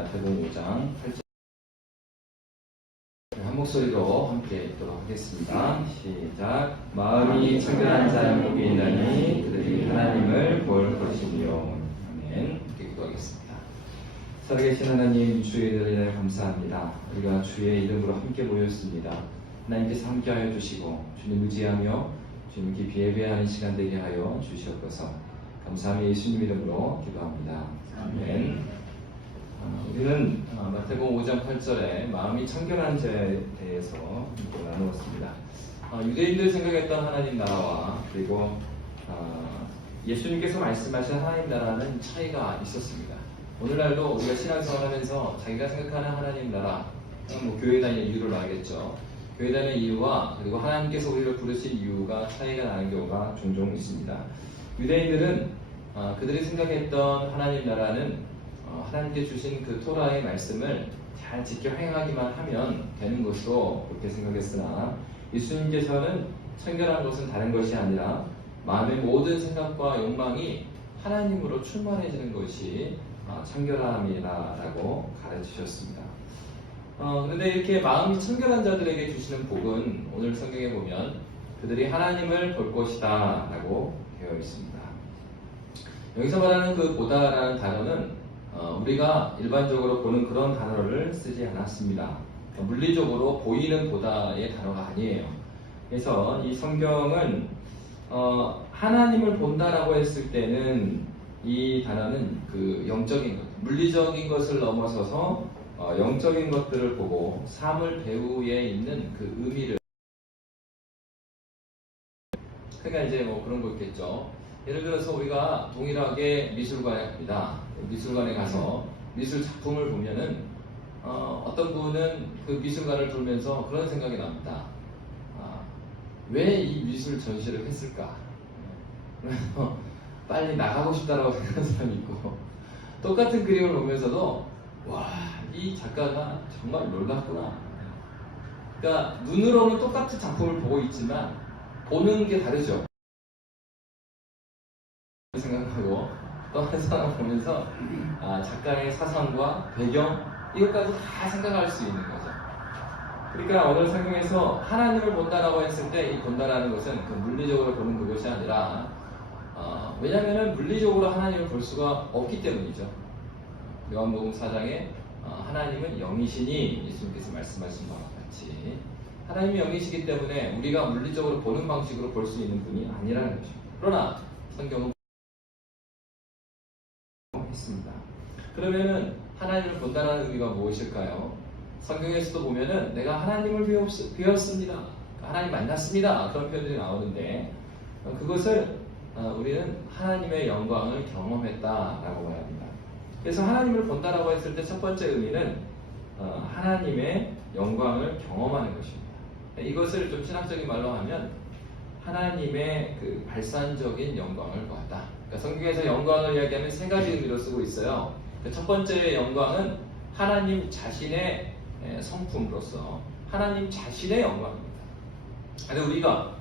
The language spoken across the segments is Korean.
마태복음 5장 8절 한 목소리로 함께 읽도록 하겠습니다. 시작. 마음이 청결한 자는 복이 있나니 그들이 하나님을 볼 것이니요. 아멘. 이렇게 기도하겠습니다. 살아계신 하나님, 주의 은혜를 감사합니다. 우리가 주의 이름으로 함께 모였습니다. 하나님께서 함께하여 주시고 주님 의지하며 주님 깊이 예배하는 시간 되게 하여 주시옵소서. 감사하며 예수님 이름으로 기도합니다. 아멘. 우리는 마태복음 5장 8절에 마음이 청결한 자에 대해서 나누었습니다. 유대인들 생각했던 하나님 나라와 그리고 예수님께서 말씀하신 하나님 나라는 차이가 있었습니다. 오늘날도 우리가 신앙생활 하면서 자기가 생각하는 하나님 나라, 교회 다니는 이유를 알겠죠. 교회 다니는 이유와 그리고 하나님께서 우리를 부르신 이유가 차이가 나는 경우가 종종 있습니다. 유대인들은 그들이 생각했던 하나님 나라는 하나님께 주신 그 토라의 말씀을 잘 지켜 행하기만 하면 되는 것으로 그렇게 생각했으나 예수님께서는 청결한 것은 다른 것이 아니라 마음의 모든 생각과 욕망이 하나님으로 충만해지는 것이 청결함이라고 가르치셨습니다. 그런데 이렇게 마음이 청결한 자들에게 주시는 복은 오늘 성경에 보면 그들이 하나님을 볼 것이다 라고 되어 있습니다. 여기서 말하는 그 보다라는 단어는 우리가 일반적으로 보는 그런 단어를 쓰지 않았습니다. 물리적으로 보이는 보다의 단어가 아니에요. 그래서 이 성경은 하나님을 본다라고 했을 때는 이 단어는 그 영적인 것, 물리적인 것을 넘어서서 영적인 것들을 보고 사물 배후에 있는 그 의미를, 그러니까 이제 뭐 그런 거 있겠죠. 예를 들어서 우리가 동일하게 미술관에 갑니다. 미술관에 가서 미술 작품을 보면은 어떤 분은 그 미술관을 돌면서 그런 생각이 납니다. 왜 이 미술 전시를 했을까? 그래서 빨리 나가고 싶다라고 생각하는 사람이 있고, 똑같은 그림을 보면서도 와, 이 작가가 정말 놀랍구나. 그러니까 눈으로는 똑같은 작품을 보고 있지만 보는 게 다르죠. 생각하고 또 한 사람 보면서 작가의 사상과 배경 이것까지 다 생각할 수 있는 거죠. 그러니까 오늘 성경에서 하나님을 본다라고 했을 때 이 본다라는 것은 그 물리적으로 보는 그것이 아니라 왜냐하면 물리적으로 하나님을 볼 수가 없기 때문이죠. 요한복음 4장에 하나님은 영이시니 예수님께서 말씀하신 바와 같이 하나님이 영이시기 때문에 우리가 물리적으로 보는 방식으로 볼 수 있는 분이 아니라는 것입니다. 그러나 성경은 했습니다. 그러면은 하나님을 본다는 의미가 무엇일까요? 성경에서도 보면은 내가 하나님을 배웠습니다. 하나님 만났습니다. 그런 표현들이 나오는데 그것을 우리는 하나님의 영광을 경험했다라고 말합니다. 그래서 하나님을 본다라고 했을 때 첫 번째 의미는 하나님의 영광을 경험하는 것입니다. 이것을 좀 신학적인 말로 하면 하나님의 그 발산적인 영광을 보았다. 그러니까 성경에서 영광을 이야기하면 세 가지 의미로 쓰고 있어요. 첫 번째의 영광은 하나님 자신의 성품으로서 하나님 자신의 영광입니다. 근데 우리가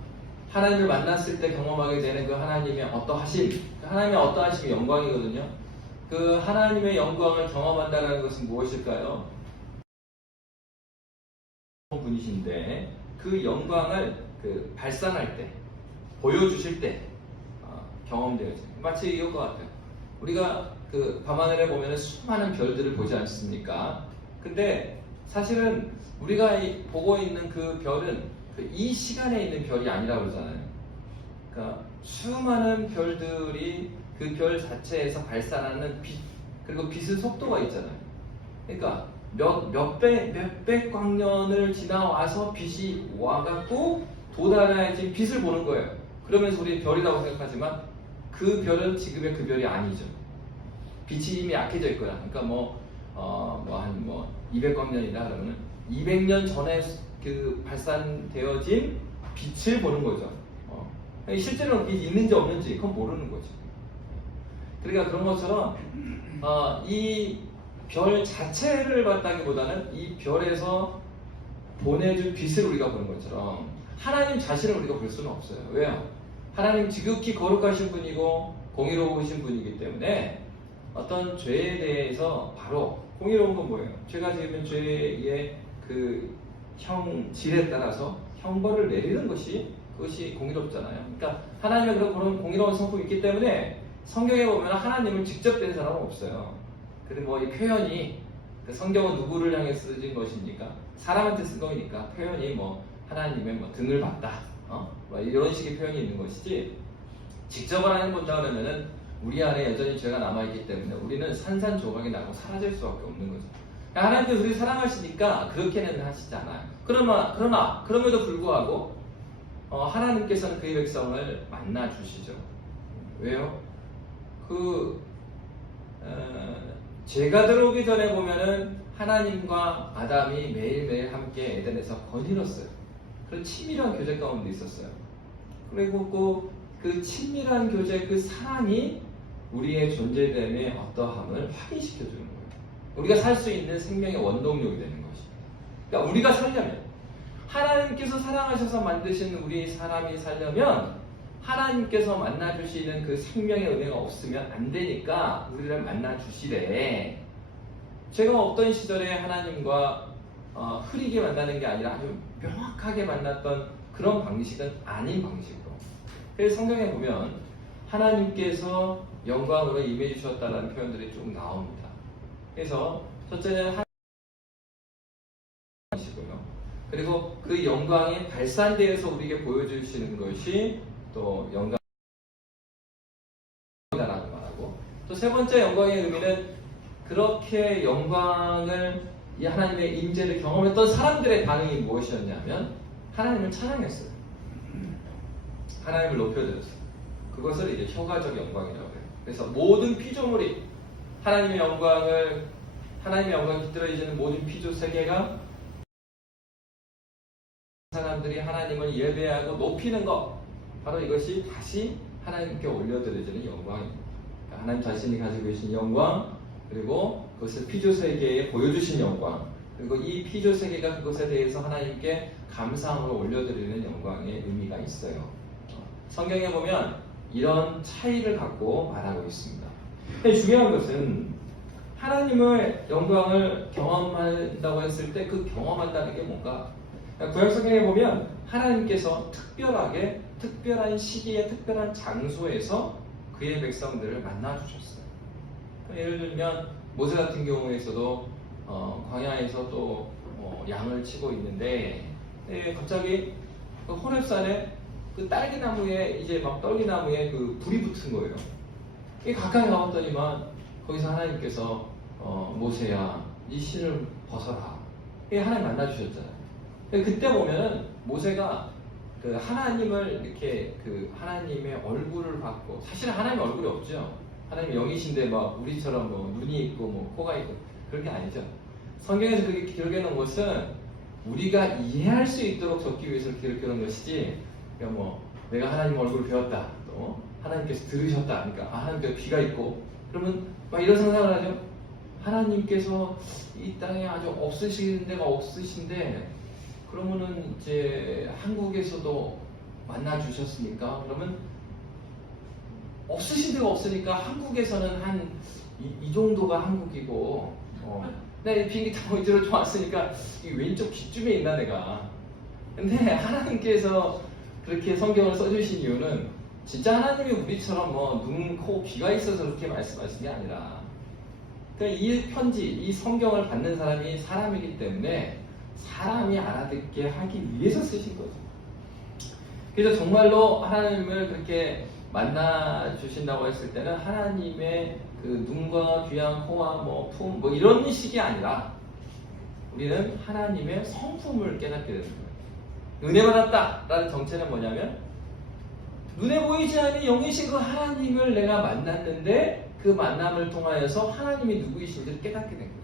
하나님을 만났을 때 경험하게 되는 그 하나님의 어떠하심, 하나님의 어떠하심이 영광이거든요. 그 하나님의 영광을 경험한다는 것은 무엇일까요? 분이신데 그 영광을 발산할 때, 보여주실 때 경험되어져요. 마치 이것 같아요. 우리가 그 밤하늘에 보면 수많은 별들을 보지 않습니까? 근데 사실은 우리가 보고 있는 그 별은 이 시간에 있는 별이 아니라고 그러잖아요. 그러니까 수많은 별들이 그 별 자체에서 발산하는 빛, 그리고 빛의 속도가 있잖아요. 그러니까 몇백 광년을 지나와서 빛이 와갖고 도달해야지 빛을 보는 거예요. 그러면서 우리 별이라고 생각하지만 그 별은 지금의 그 별이 아니죠. 빛이 이미 약해져 있거나, 그러니까 한 200광년이다 그러면 200년 전에 그 발산되어진 빛을 보는 거죠. 실제로 빛이 있는지 없는지 그건 모르는 거죠. 그러니까 그런 것처럼 이 별 자체를 봤다기보다는 이 별에서 보내준 빛을 우리가 보는 것처럼 하나님 자신을 우리가 볼 수는 없어요. 왜요? 하나님 지극히 거룩하신 분이고 공의로우신 분이기 때문에 어떤 죄에 대해서 바로 공의로운 건 뭐예요? 죄가 지으면 죄의 그 질에 따라서 형벌을 내리는 것이 그것이 공의롭잖아요. 그러니까 하나님의 그런 공의로운 성품이 있기 때문에 성경에 보면 하나님을 직접 뵌 사람은 없어요. 그리고 뭐 이 표현이 그 성경은 누구를 향해 쓰진 것입니까? 사람한테 쓴 거니까 표현이 뭐 하나님의 뭐 등을 봤다, 뭐 이런 식의 표현이 있는 것이지 직접 하나님 본다 그러면은 우리 안에 여전히 죄가 남아있기 때문에 우리는 산산조각이 나고 사라질 수밖에 없는 거죠. 하나님께서 우리를 사랑하시니까 그렇게는 하시지 않아요. 그럼에도 불구하고 하나님께서는 그의 백성을 만나 주시죠. 왜요? 죄가 들어오기 전에 보면은 하나님과 아담이 매일매일 함께 에덴에서 거닐었어요. 그런 친밀한 교제 가운데 있었어요. 그리고 그 친밀한 교제, 그 사랑이 우리의 존재됨의 어떠함을 확인시켜주는 거예요. 우리가 살 수 있는 생명의 원동력이 되는 것입니다. 그러니까 우리가 살려면, 하나님께서 사랑하셔서 만드신 우리 사람이 살려면 하나님께서 만나주시는 그 생명의 은혜가 없으면 안 되니까 우리를 만나주시래. 제가 어떤 시절에 하나님과 흐리게 만나는 게 아니라 아주 명확하게 만났던 그런 방식은 아닌 방식으로. 그래서 성경에 보면 하나님께서 영광으로 임해 주셨다는 표현들이 쭉 나옵니다. 그래서 첫째는 하나님이시고요. 그리고 그 영광이 발산되어서 우리에게 보여주시는 것이 또 영광이다라고 말하고, 또 세 번째 영광의 의미는 그렇게 영광을 이 하나님의 임재를 경험했던 사람들의 반응이 무엇이었냐면 하나님을 찬양했어요. 하나님을 높여드렸어요. 그것을 이제 효과적 영광이라고 해요. 그래서 모든 피조물이 하나님의 영광이 깃들어지는 모든 피조 세계가 사람들이 하나님을 예배하고 높이는 것, 바로 이것이 다시 하나님께 올려드려지는 영광입니다. 그러니까 하나님 자신이 가지고 계신 영광, 그리고 그것을 피조 세계에 보여주신 영광, 그리고 이 피조 세계가 그것에 대해서 하나님께 감사함으로 올려드리는 영광의 의미가 있어요. 성경에 보면 이런 차이를 갖고 말하고 있습니다. 근데 중요한 것은 하나님의 영광을 경험한다고 했을 때 그 경험한다는 게 뭔가, 구약 성경에 보면 하나님께서 특별한 시기에 특별한 장소에서 그의 백성들을 만나 주셨어요. 예를 들면 모세 같은 경우에서도 광야에서 또 양을 치고 있는데 갑자기 그 호렙산에 그 딸기나무에 이제 막 떨기나무에 그 불이 붙은 거예요. 이게 가까이 가봤더니만 거기서 하나님께서 모세야, 네 신을 벗어라. 이게 하나님 만나 주셨잖아요. 그때 보면은 모세가 그 하나님을 이렇게 그 하나님의 얼굴을 받고, 사실 하나님의 얼굴이 없죠. 하나님 영이신데 막 우리처럼 뭐 눈이 있고 뭐 코가 있고 그런 게 아니죠. 성경에서 그렇게 기록해 놓은 것은 우리가 이해할 수 있도록 적기 위해서 기록해 놓은 것이지, 그러니까 뭐 내가 하나님 얼굴을 배웠다, 또 하나님께서 들으셨다, 그러니까 하나님께서 귀가 있고, 그러면 막 이런 상상을 하죠. 하나님께서 이 땅에 아주 없으신 데가 없으신데 그러면은 이제 한국에서도 만나 주셨으니까, 그러면 없으신 데가 없으니까 한국에서는 한 이 정도가 한국이고, 내 비행기 타고 이쪽으로 좀 왔으니까 이 왼쪽 귀쯤에 있나 내가. 근데 하나님께서 그렇게 성경을 써주신 이유는 진짜 하나님이 우리처럼 뭐 눈, 코, 귀가 있어서 그렇게 말씀하신 게 아니라, 그러니까 이 편지, 이 성경을 받는 사람이 사람이기 때문에 사람이 알아듣게 하기 위해서 쓰신 거죠. 그래서 정말로 하나님을 그렇게 만나 주신다고 했을 때는 하나님의 그 눈과 귀와 코와 뭐 품 뭐 이런 식이 아니라 우리는 하나님의 성품을 깨닫게 되는 거예요. 은혜 받았다라는 정체는 뭐냐면 눈에 보이지 않는 영이신 그 하나님을 내가 만났는데 그 만남을 통하여서 하나님이 누구이신지를 깨닫게 된 거죠.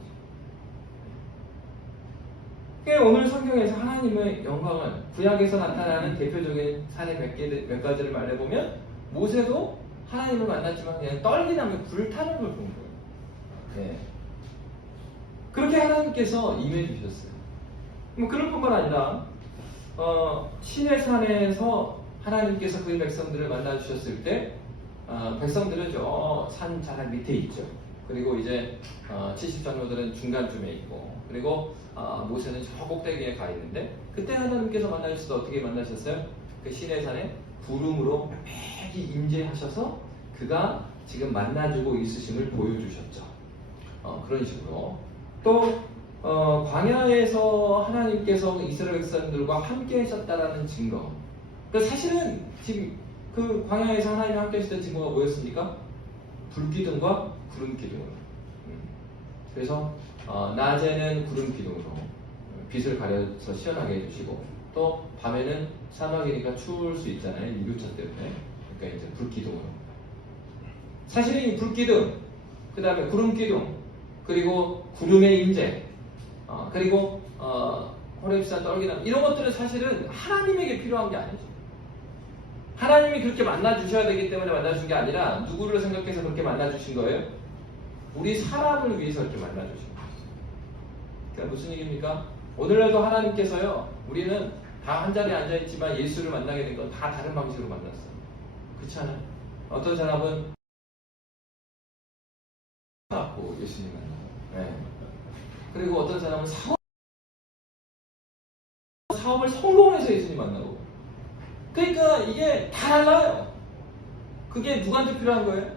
그러니까 오늘 성경에서 하나님의 영광을, 구약에서 나타나는 대표적인 사례 몇 가지를 말해보면 모세도 하나님을 만났지만 그냥 떨기나무에 불타는 걸 본 거예요. 네. 그렇게 하나님께서 임해 주셨어요. 뭐 그럴 뿐만 아니라 시내산에서 하나님께서 그 백성들을 만나 주셨을 때 백성들은 저 산 자락 밑에 있죠. 그리고 이제 70장로들은 중간쯤에 있고, 그리고 모세는 저 꼭대기에 가 있는데, 그때 하나님께서 만나셨을 때 어떻게 만나셨어요? 그 시내산에 구름으로 매기 임재하셔서 그가 지금 만나주고 있으심을 보여주셨죠. 그런 식으로 또 광야에서 하나님께서 이스라엘 백성들과 함께 하셨다라는 증거. 사실은 지금 그 광야에서 하나님과 함께 하셨던 증거가 뭐였습니까? 불기둥과 구름기둥으로. 그래서 낮에는 구름기둥으로 빛을 가려서 시원하게 해주시고, 또 밤에는 사막이니까 추울 수 있잖아요, 일교차 때문에. 그러니까 이제 불기둥으로. 사실은 이 불기둥, 그 다음에 구름기둥, 그리고 구름의 임재, 그리고 호렙산 떨기나무, 이런 것들은 사실은 하나님에게 필요한 게 아니죠. 하나님이 그렇게 만나주셔야 되기 때문에 만나주신 게 아니라 누구를 생각해서 그렇게 만나주신 거예요? 우리 사람을 위해서 이렇게 만나주신 거예요. 그러니까 무슨 얘기입니까? 오늘날도 하나님께서요, 우리는 다 한 자리에 앉아있지만 예수를 만나게 된 건 다 다른 방식으로 만났어요. 그렇지 않아요? 어떤 사람은 갖고 예수님 만나고, 네. 그리고 어떤 사람은 사업을 성공해서 예수님 만나고. 그러니까 이게 다 달라요. 그게 누구한테 필요한 거예요?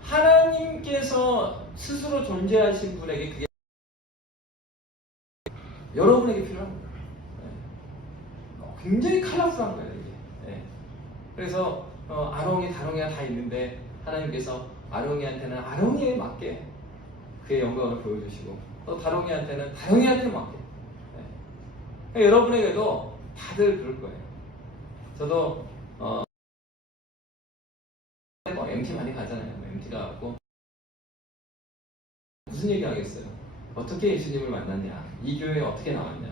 하나님께서 스스로 존재하신 분에게 그게 여러분에게 필요한 거예요. 굉장히 컬러풀한 거예요, 이게. 네. 그래서 아롱이 다롱이가 다 있는데 하나님께서 아롱이한테는 아롱이에 맞게 그의 영광을 보여주시고, 또 다롱이한테는 다롱이한테 맞게. 네. 그러니까 여러분에게도 다들 그럴 거예요. 저도 MT 많이 가잖아요. MT 가고 무슨 얘기 하겠어요? 어떻게 예수님을 만났냐? 이 교회에 어떻게 나왔냐?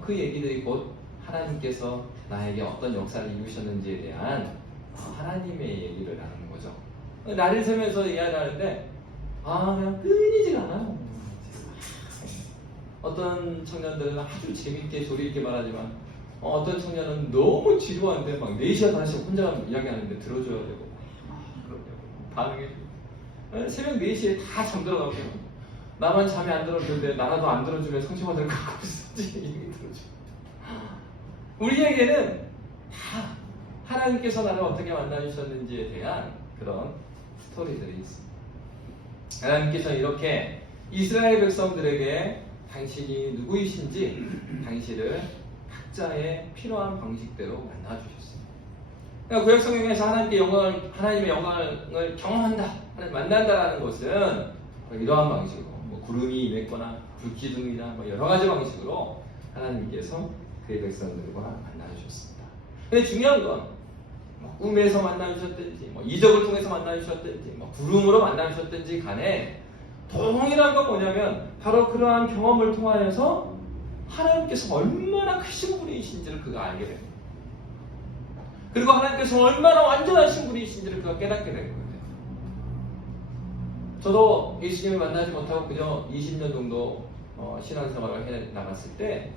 그 얘기들이 곧 하나님께서 나에게 어떤 역사를 이루셨는지에 대한 하나님의 얘기를 나누는 거죠. 나를 세면서 이야기하는데 그냥 끊이질 않아요. 어떤 청년들은 아주 재밌게 조리 있게 말하지만, 어떤 청년은 너무 지루한데 막 4시간 5시간 혼자 이야기하는데 들어줘야 되고, 반응해주고, 새벽 4시에 다 잠들어가고, 나만 잠이 안 들었는데 나라도 안 들어주면 상처받을 것 같고 얘기 들어줘. 우리에게는 다 하나님께서 나를 어떻게 만나주셨는지에 대한 그런 스토리들이 있습니다. 하나님께서 이렇게 이스라엘 백성들에게 당신이 누구이신지 당신을 각자의 필요한 방식대로 만나주셨습니다. 그러니까 구약성경에서 하나님의 영광을 경험한다, 만난다라는 것은 이러한 방식으로 구름이 임했거나 불기둥이나 여러 가지 방식으로 하나님께서 그의 백성들과 만나주셨습니다. 근데 중요한 건 꿈에서 만나주셨든지 이적을 통해서 만나주셨든지 구름으로 만나주셨든지 간에 동일한 건 뭐냐면 바로 그러한 경험을 통하여서 하나님께서 얼마나 크신 분이신지를 그가 알게 됩니다. 그리고 하나님께서 얼마나 완전하신 분이신지를 그가 깨닫게 된 거예요. 저도 예수님을 만나지 못하고 그저 20년 정도 신앙생활을 해 나갔을 때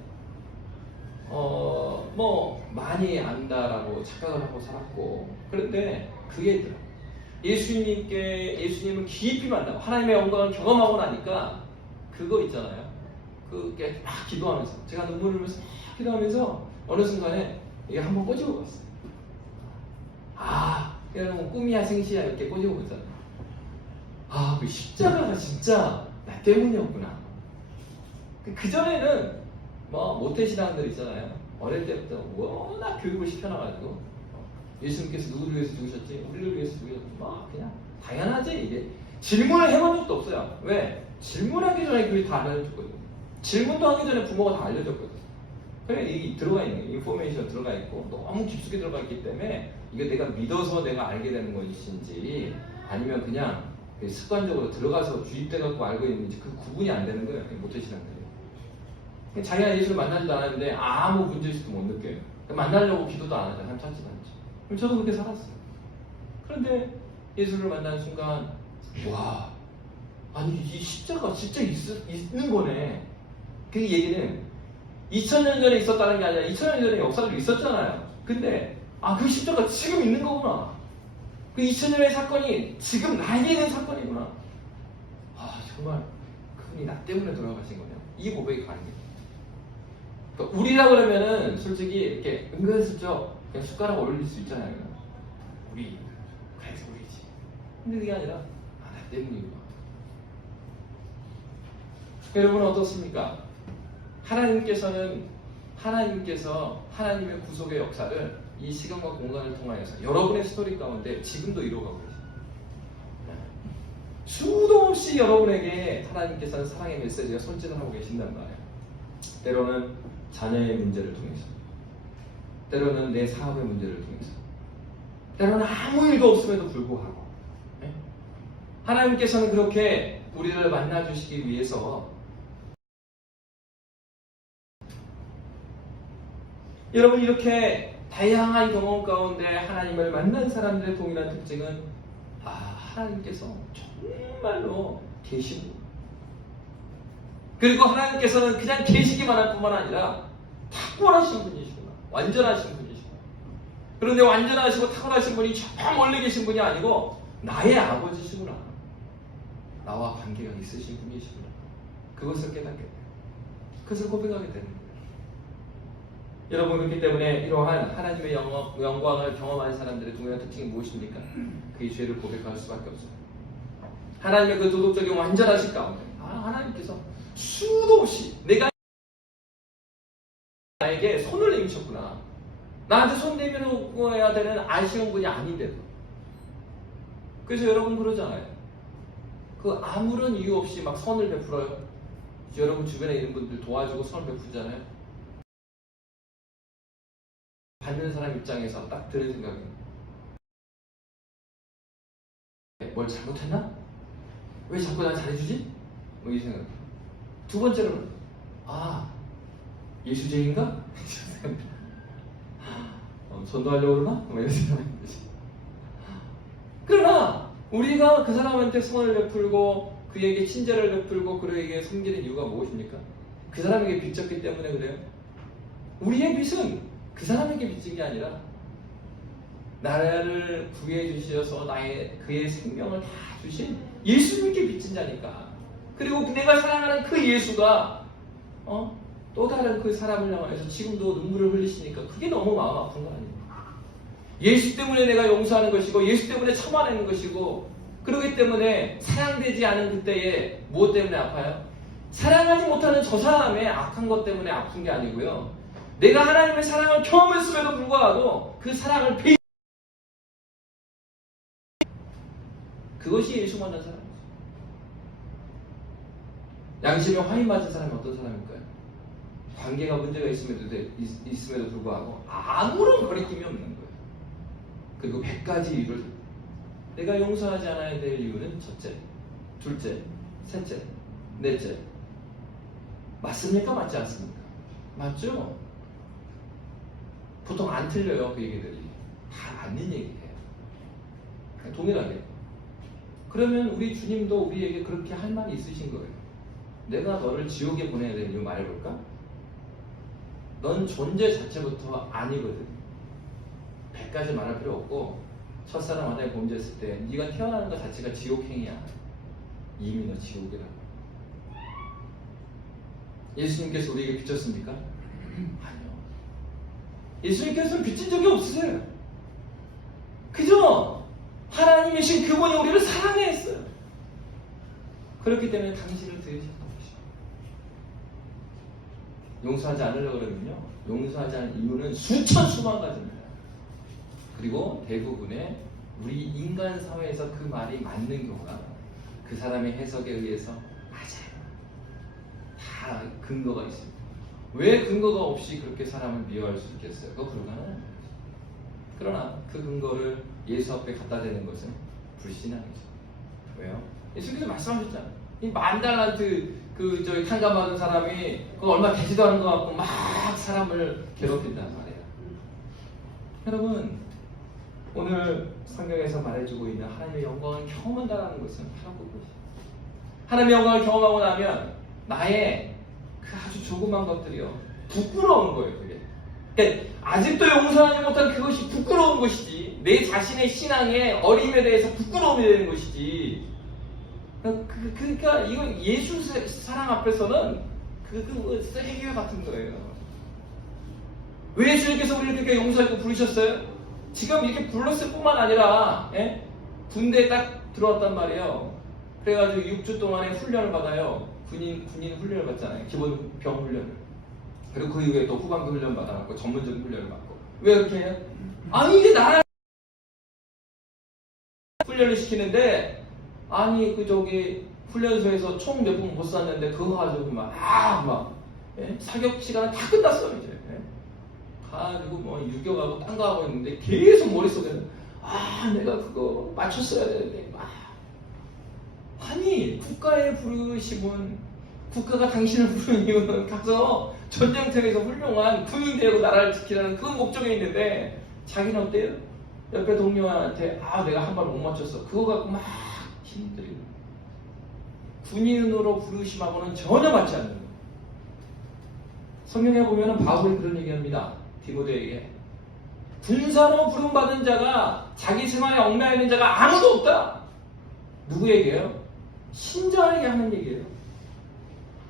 많이 안다라고 착각을 하고 살았고, 그런데 그게 있더라고요. 예수님을 깊이 만나고 하나님의 영광을 경험하고 나니까 그거 있잖아요. 그게 막 기도하면서, 제가 눈물을 흘리면서 막 기도하면서 어느 순간에 이게 한번 꼬집어 봤어요. 그냥 꿈이야 생시야 이렇게 꼬집어 보잖아요. 그 십자가가 진짜 나 때문이었구나. 그전에는 모태신앙들 있잖아요. 어릴 때부터 워낙 교육을 시켜놔가지고 예수님께서 누구를 위해서 죽으셨지? 우리를 위해서 죽으셨지? 그냥 당연하지. 이게 질문을 해본 적도 없어요. 왜? 질문하기 전에 그게 다 알려줬거든요. 질문도 하기 전에 부모가 다 알려줬거든요. 그래, 이게 들어가 있는 거예요. 인포메이션 들어가 있고 너무 깊숙이 들어가 있기 때문에 이거 내가 믿어서 내가 알게 되는 것인지 아니면 그냥 습관적으로 들어가서 주입돼갖고 알고 있는지 그 구분이 안 되는 거예요. 모태신앙들이. 자기가 예수를 만나지도 않았는데 아무 문제의식도 못 느껴요. 만나려고 기도도 안 하잖아요. 찾지도 않죠. 그럼 저도 그렇게 살았어요. 그런데 예수를 만난 순간 이 십자가 진짜 있는 거네. 그 얘기는 2000년 전에 있었다는 게 아니라 2000년 전에 역사도 있었잖아요. 근데 그 십자가 지금 있는 거구나. 그 2000년의 사건이 지금 나에게 있는 사건이구나. 정말 그분이 나 때문에 돌아가신 거냐? 이 고백이 가능해요. 그러니까 우리라 그러면은 솔직히 이렇게 은근슬쩍 그냥 숟가락 올릴 수 있잖아요. 우리 그래서 우리지. 근데 그게 아니라 나 때문이구나. 여러분 어떻습니까? 하나님께서 하나님의 구속의 역사를 이 시간과 공간을 통하여서 여러분의 스토리 가운데 지금도 이루어가고 계십니다. 수도 없이 여러분에게 하나님께서는 사랑의 메시지가 손짓을 하고 계신단 말이에요. 때로는 자녀의 문제를 통해서, 때로는 내 사업의 문제를 통해서, 때로는 아무 일도 없음에도 불구하고 하나님께서는 그렇게 우리를 만나주시기 위해서 여러분 이렇게 다양한 경험 가운데 하나님을 만난 사람들의 동일한 특징은 하나님께서 정말로 계시고, 그리고 하나님께서는 그냥 계시기만 할 뿐만 아니라 탁월하신 분이시구나, 완전하신 분이시구나. 그런데 완전하시고 탁월하신 분이 저 멀리 계신 분이 아니고 나의 아버지시구나, 나와 관계가 있으신 분이시구나, 그것을 깨닫게 돼요. 그것을 고백하게 되는 거예요. 여러분 그렇기 때문에 이러한 하나님의 영광을 경험한 사람들의 동일한 특징이 무엇입니까? 그의 죄를 고백할 수밖에 없어요. 하나님의 그 도덕적인 완전하신 가운데 하나님께서 수도 없이 나에게 손을 내미셨구나, 나한테 손 내밀어야 되는 아쉬운 분이 아닌데도. 그래서 여러분 그러잖아요. 그 아무런 이유 없이 막 선을 베풀어요. 여러분 주변에 있는 분들 도와주고 선을 베푸잖아요. 받는 사람 입장에서 딱 드는 생각이, 뭘 잘못했나? 왜 자꾸 난 잘해주지? 뭐 이 생각. 두 번째로는 예수쟁인가? 전도하려고 그러나? 뭐 이런 생각이 드는 거지. 그러나 우리가 그 사람한테 선을 베풀고 그에게 친절을 베풀고 그에게 섬기는 이유가 무엇입니까? 그 사람에게 빚졌기 때문에 그래요. 우리의 빚은 그 사람에게 빚진 게 아니라 나를 구해 주셔서 그의 생명을 다 주신 예수님께 빚진 자니까. 그리고 내가 사랑하는 그 예수가 또 다른 그 사람을 향해서 지금도 눈물을 흘리시니까 그게 너무 마음 아픈 거 아닙니까? 예수 때문에 내가 용서하는 것이고 예수 때문에 참아내는 것이고, 그러기 때문에 사랑되지 않은 그때에 무엇 때문에 아파요? 사랑하지 못하는 저 사람의 악한 것 때문에 아픈 게 아니고요, 내가 하나님의 사랑을 경험했음에도 불구하고 그 사랑을 그것이 예수 만난 사람이죠. 양심에 화인 맞은 사람이 어떤 사람일까요? 관계가 문제가 있음에도 불구하고 아무런 거리낌이 없는 거예요. 그리고 100가지 이유를 내가 용서하지 않아야 될 이유는 첫째, 둘째, 셋째, 넷째. 맞습니까? 맞지 않습니까? 맞죠? 보통 안 틀려요. 그 얘기들이 다 맞는 얘기예요. 동일하게. 그러면 우리 주님도 우리에게 그렇게 할 말이 있으신 거예요. 내가 너를 지옥에 보내야 되는 이유 말해볼까? 넌 존재 자체부터 아니거든. 100가지 말할 필요 없고, 첫사랑 만나에 범죄했을 때 네가 태어나는 것 자체가 지옥행이야. 이미 너 지옥이라고. 예수님께서 우리에게 빚졌습니까? 아니요. 예수님께서는 빚진 적이 없으세요. 그죠? 하나님이신 그분이 우리를 사랑했어요. 그렇기 때문에 당신을 드리신 것이죠. 용서하지 않으려고 그러면요, 용서하지 않은 이유는 수천 수만 가지입니다. 그리고 대부분의 우리 인간 사회에서 그 말이 맞는 경우가 그 사람의 해석에 의해서 맞아요. 다 근거가 있습니다. 왜 근거가 없이 그렇게 사람을 미워할 수 있겠어요? 그거 불가능한 거죠. 그러나 그 근거를 예수 앞에 갖다 대는 것은 불신앙이죠. 왜요? 예수님께서 말씀하셨잖아요. 이 10,000달란트 저기 탕감받은 사람이 그거 얼마 되지도 않은 것 같고 막 사람을 괴롭힌단 말이에요. 여러분, 오늘 성경에서 말해주고 있는 하나님의 영광을 경험한다는 것은 바로 그것이에요. 하나님의 영광을 경험하고 나면 나의 그 아주 조그만 것들이요, 부끄러운 거예요. 그게. 그러니까 아직도 용서하지 못한 그것이 부끄러운 것이지, 내 자신의 신앙의 어림에 대해서 부끄러움이 되는 것이지. 그러니까 이거 예수 사랑 앞에서는 쓰레기와 같은 거예요. 왜 예수님께서 우리를 그렇게 용서하고 부르셨어요? 지금 이렇게 불렀을 뿐만 아니라 군대에 딱 들어왔단 말이에요. 그래가지고 6주 동안의 훈련을 받아요. 군인 훈련을 받잖아요. 기본 병 훈련을. 그리고 그 이후에 또 후반부 훈련 받아갖고 전문적인 훈련을 받고. 왜 그렇게 해요? 아니 이게 나라 훈련을 시키는데 아니 훈련소에서 총 몇 분 못 쐈는데 그거 가지고 사격 시간은 다 끝났어 이제. 가지고 유격하고 딴 거 하고 있는데 계속 머릿속에는 내가 그거 맞췄어야 되는데 아니 국가의 부르심은 국가가 당신을 부른 이유는 가서 전쟁터에서 훌륭한 군인 되고 나라를 지키라는 그 목적이 있는데 자기는 어때요? 옆에 동료한테 내가 한 발 못 맞췄어 그거 갖고 막 힘들이고 군인으로 부르심하고는 전혀 맞지 않는 거예요. 성경에 보면 바울이 그런 얘기합니다. 디모데에게 군사로 부름받은 자가 자기 생활에 얽매여 있는 자가 아무도 없다. 누구에게요? 신자에게 하는 얘기예요.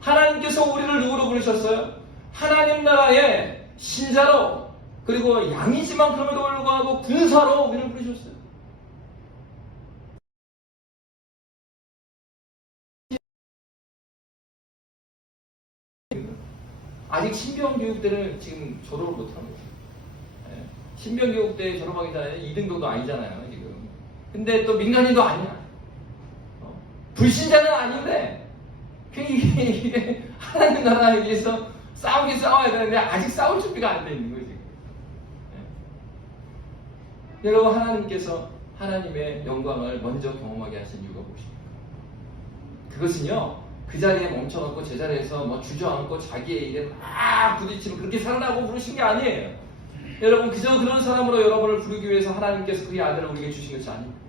하나님께서 우리를 누구로 부르셨어요? 하나님 나라의 신자로 그리고 양이지만 그럼에도 불구하고 군사로 우리를 부르셨어요. 아직 신병교육대를 지금 졸업을 못하는 거예요. 신병교육대 졸업하기 전에 2등급도 아니잖아요 지금. 근데 또 민간인도 아니야. 불신자는 아닌데 이게 하나님 나라에 위해서 싸워야 되는데 아직 싸울 준비가 안 돼 있는 거예요 지금. 여러분 하나님께서 하나님의 영광을 먼저 경험하게 하신 이유가 무엇입니까? 그것은요 그 자리에 멈춰갖고 제자리에서 주저앉고 자기의 일에 막 부딪히면 그렇게 살아나고 부르신 게 아니에요. 여러분 그저 그런 사람으로 여러분을 부르기 위해서 하나님께서 그의 아들을 우리에게 주신 것이 아닙니다.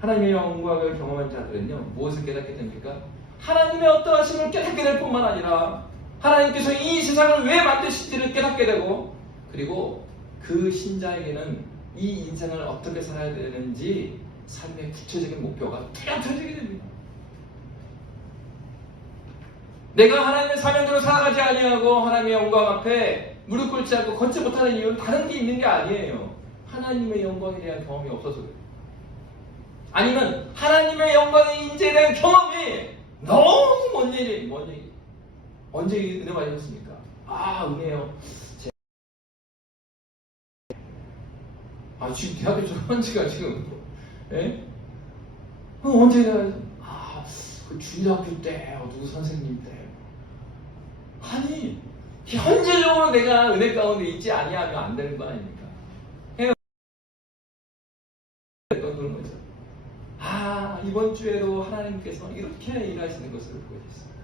하나님의 영광을 경험한 자들은요 무엇을 깨닫게 됩니까? 하나님의 어떠하심을 깨닫게 될 뿐만 아니라 하나님께서 이 세상을 왜 만드신지를 깨닫게 되고 그리고 그 신자에게는 이 인생을 어떻게 살아야 되는지 삶의 구체적인 목표가 뚜렷해지게 됩니다. 내가 하나님의 사명대로 살아가지 아니하고 하나님의 영광 앞에 무릎 꿇지 않고 걷지 못하는 이유는 다른 게 있는 게 아니에요. 하나님의 영광에 대한 경험이 없어서 그래요. 아니면 하나님의 영광의 인재에 대한 경험이 너무 먼 얘기. 언제 은혜 받으셨습니까? 은혜요. 지금 대학교 졸업한 지가 지금 언제 은혜 받으셨어요? 그 중학교 때 누구 선생님 때. 아니 현재적으로 내가 은혜 가운데 있지 아니하면 안 되는 거 아닙니까? 그런 거죠. 이번 주에도 하나님께서 이렇게 일하시는 것을 보여주셨어요.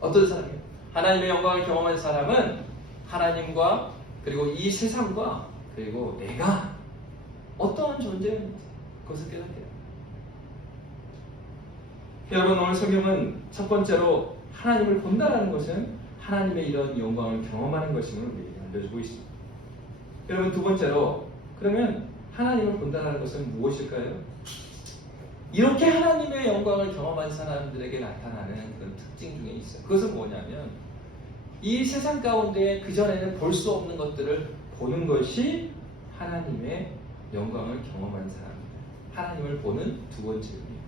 어떤 사람이에요? 하나님의 영광을 경험한 사람은 하나님과 그리고 이 세상과 그리고 내가 어떠한 존재인지 그것을 깨닫게 돼요. 여러분 오늘 성경은 첫 번째로 하나님을 본다는 것은 하나님의 이런 영광을 경험하는 것임을 우리에게 알려주고 있습니다. 여러분 두 번째로 그러면 하나님을 본다는 것은 무엇일까요? 이렇게 하나님의 영광을 경험한 사람들에게 나타나는 그런 특징 중에 있어요. 그것은 뭐냐면 이 세상 가운데 그전에는 볼 수 없는 것들을 보는 것이 하나님의 영광을 경험한 사람입니다. 하나님을 보는 두 번째 의미입니다.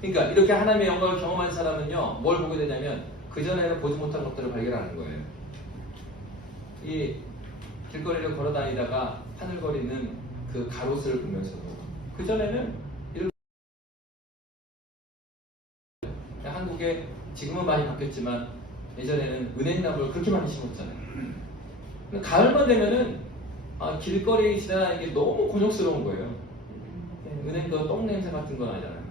그러니까 이렇게 하나님의 영광을 경험한 사람은요 뭘 보게 되냐면 그전에는 보지 못한 것들을 발견하는 거예요. 이 길거리를 걸어 다니다가 하늘거리는 그 가로수를 보면서도 그전에는 한국에 지금은 많이 바뀌었지만 예전에는 은행나무를 그렇게 많이 심었잖아요. 가을만 되면은 길거리 지나다니는 게 너무 곤욕스러운 거예요. 은행도 똥 냄새 같은 거 나잖아요.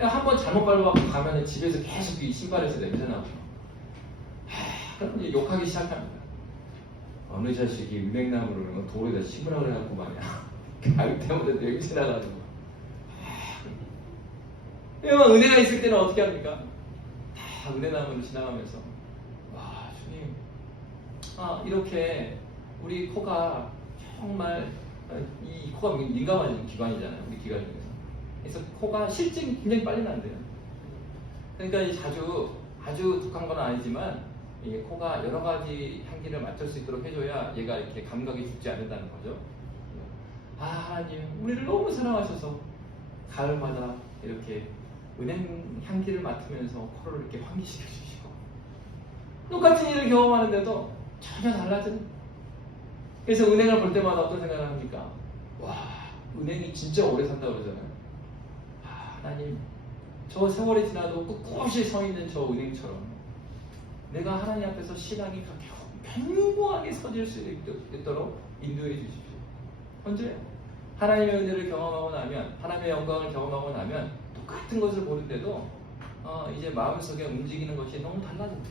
한번 잘못 밟아갖고 가면은 집에서 계속 이 신발에서 냄새 나고 그럼 이제 욕하기 시작합니다. 어느 자식이 은행나무를 도로에다 심으라고 그래갖고 말이야. 가을 때마다 냄새 나가지고 은혜가 있을 때는 어떻게 합니까? 다 은혜나무를 지나가면서 와 주님 이렇게 우리 코가 정말 이 코가 민감한 기관이잖아요. 우리 기관 중에서 그래서 코가 실증이 굉장히 빨리 난대요. 그러니까 이 아주 독한 건 아니지만 이 코가 여러 가지 향기를 맡을 수 있도록 해줘야 얘가 이렇게 감각이 죽지 않는다는 거죠. 아, 하나님, 우리를 너무 사랑하셔서 가을마다 이렇게 은행 향기를 맡으면서 코를 이렇게 환기시켜 주시고 똑같은 일을 경험하는데도 전혀 달라지는. 그래서 은행을 볼 때마다 어떤 생각을 합니까? 와, 은행이 진짜 오래 산다고 그러잖아요. 아, 하나님, 저 세월이 지나도 꿋꿋이 서 있는 저 은행처럼 내가 하나님 앞에서 신앙이 그렇게 견고하게 서질 수 있도록 인도해 주십시오. 언제? 하나님의 은혜를 경험하고 나면, 하나님의 영광을 경험하고 나면 똑같은 것을 보는데도 이제 마음속에 움직이는 것이 너무 달라집니다.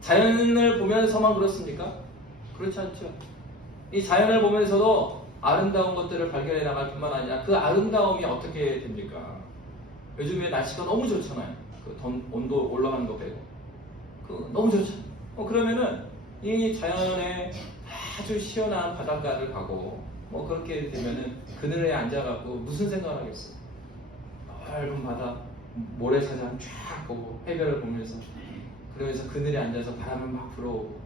자연을 보면서만 그렇습니까? 그렇지 않죠. 이 자연을 보면서도 아름다운 것들을 발견해 나갈 뿐만 아니라 그 아름다움이 어떻게 됩니까? 요즘에 날씨가 너무 좋잖아요. 그 온도 올라가는 거 빼고. 너무 좋죠. 그러면은 이 자연의 아주 시원한 바닷가를 가고 그렇게 되면은 그늘에 앉아갖고 무슨 생각을 하겠어요? 넓은 바다, 모래사장 쫙 보고 해변을 보면서 그러면서 그늘에 앉아서 바람을 막 불어오고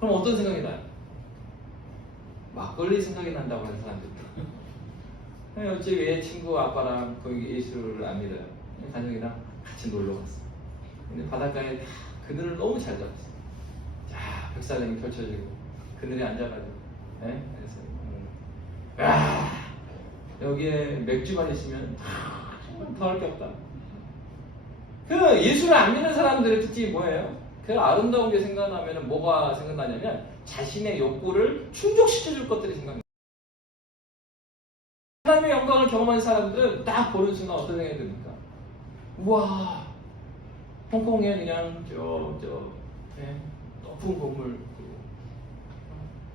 그럼 어떤 생각이 나요? 막걸리 생각이 난다고 하는 사람들. 어째 왜 친구 아빠랑 거기 예수를 안 믿어요? 가족이랑 같이 놀러 갔어. 근데 바닷가에 다 그늘을 너무 잘 잡았어. 자, 벽사장이 펼쳐지고 그늘에 앉아가지고, 그래서 여기에 맥주만 있으면 더 할 게 없다. 그 예수를 안 믿는 사람들의 특징이 뭐예요? 그 아름다운 게 생각나면 뭐가 생각나냐면 자신의 욕구를 충족시켜줄 것들이 생각나요. 하나님의 영광을 경험한 사람들은 딱 보는 순간 어떤 생각이 듭니까? 우와, 홍콩에 그냥 높은 건물,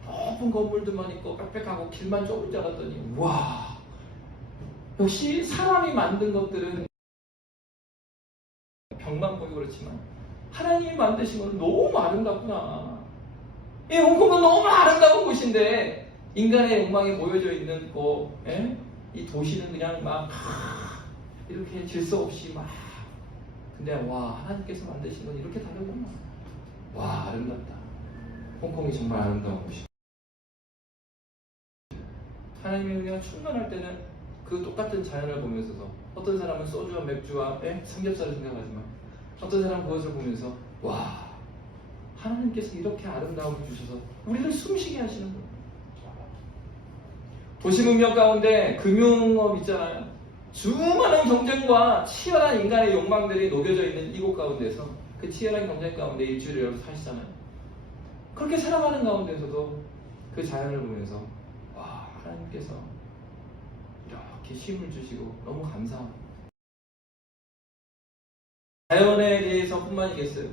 높은 건물들만 있고 빽빽하고 길만 좁은 줄 알았더니 우와, 역시 사람이 만든 것들은 벽만 보이고 그렇지만 하나님이 만드신 것은 너무 아름답구나. 이 홍콩은 너무 아름다운 곳인데 인간의 욕망이 모여져 있는 이 도시는 그냥 막 이렇게 질서 없이 막. 근데 와, 하나님께서 만드신 건 이렇게 다르구나. 와, 아름답다. 홍콩이 정말 아름다운 곳이다. 하나님의 은혜가 충만할 때는 그 똑같은 자연을 보면서도 어떤 사람은 소주와 맥주와 삼겹살을 생각하지만 어떤 사람은 그것을 보면서 와, 하나님께서 이렇게 아름다움을 주셔서 우리를 숨쉬게 하시는 거예요. 도시문명 가운데 금융업 있잖아요. 수많은 경쟁과 치열한 인간의 욕망들이 녹여져 있는 이곳 가운데서 그 치열한 경쟁 가운데 일주일을 여러분 사시잖아요. 그렇게 살아가는 가운데서도 그 자연을 보면서 와, 하나님께서 이렇게 쉼을 주시고 너무 감사합니다. 자연에 대해서 뿐만이겠어요.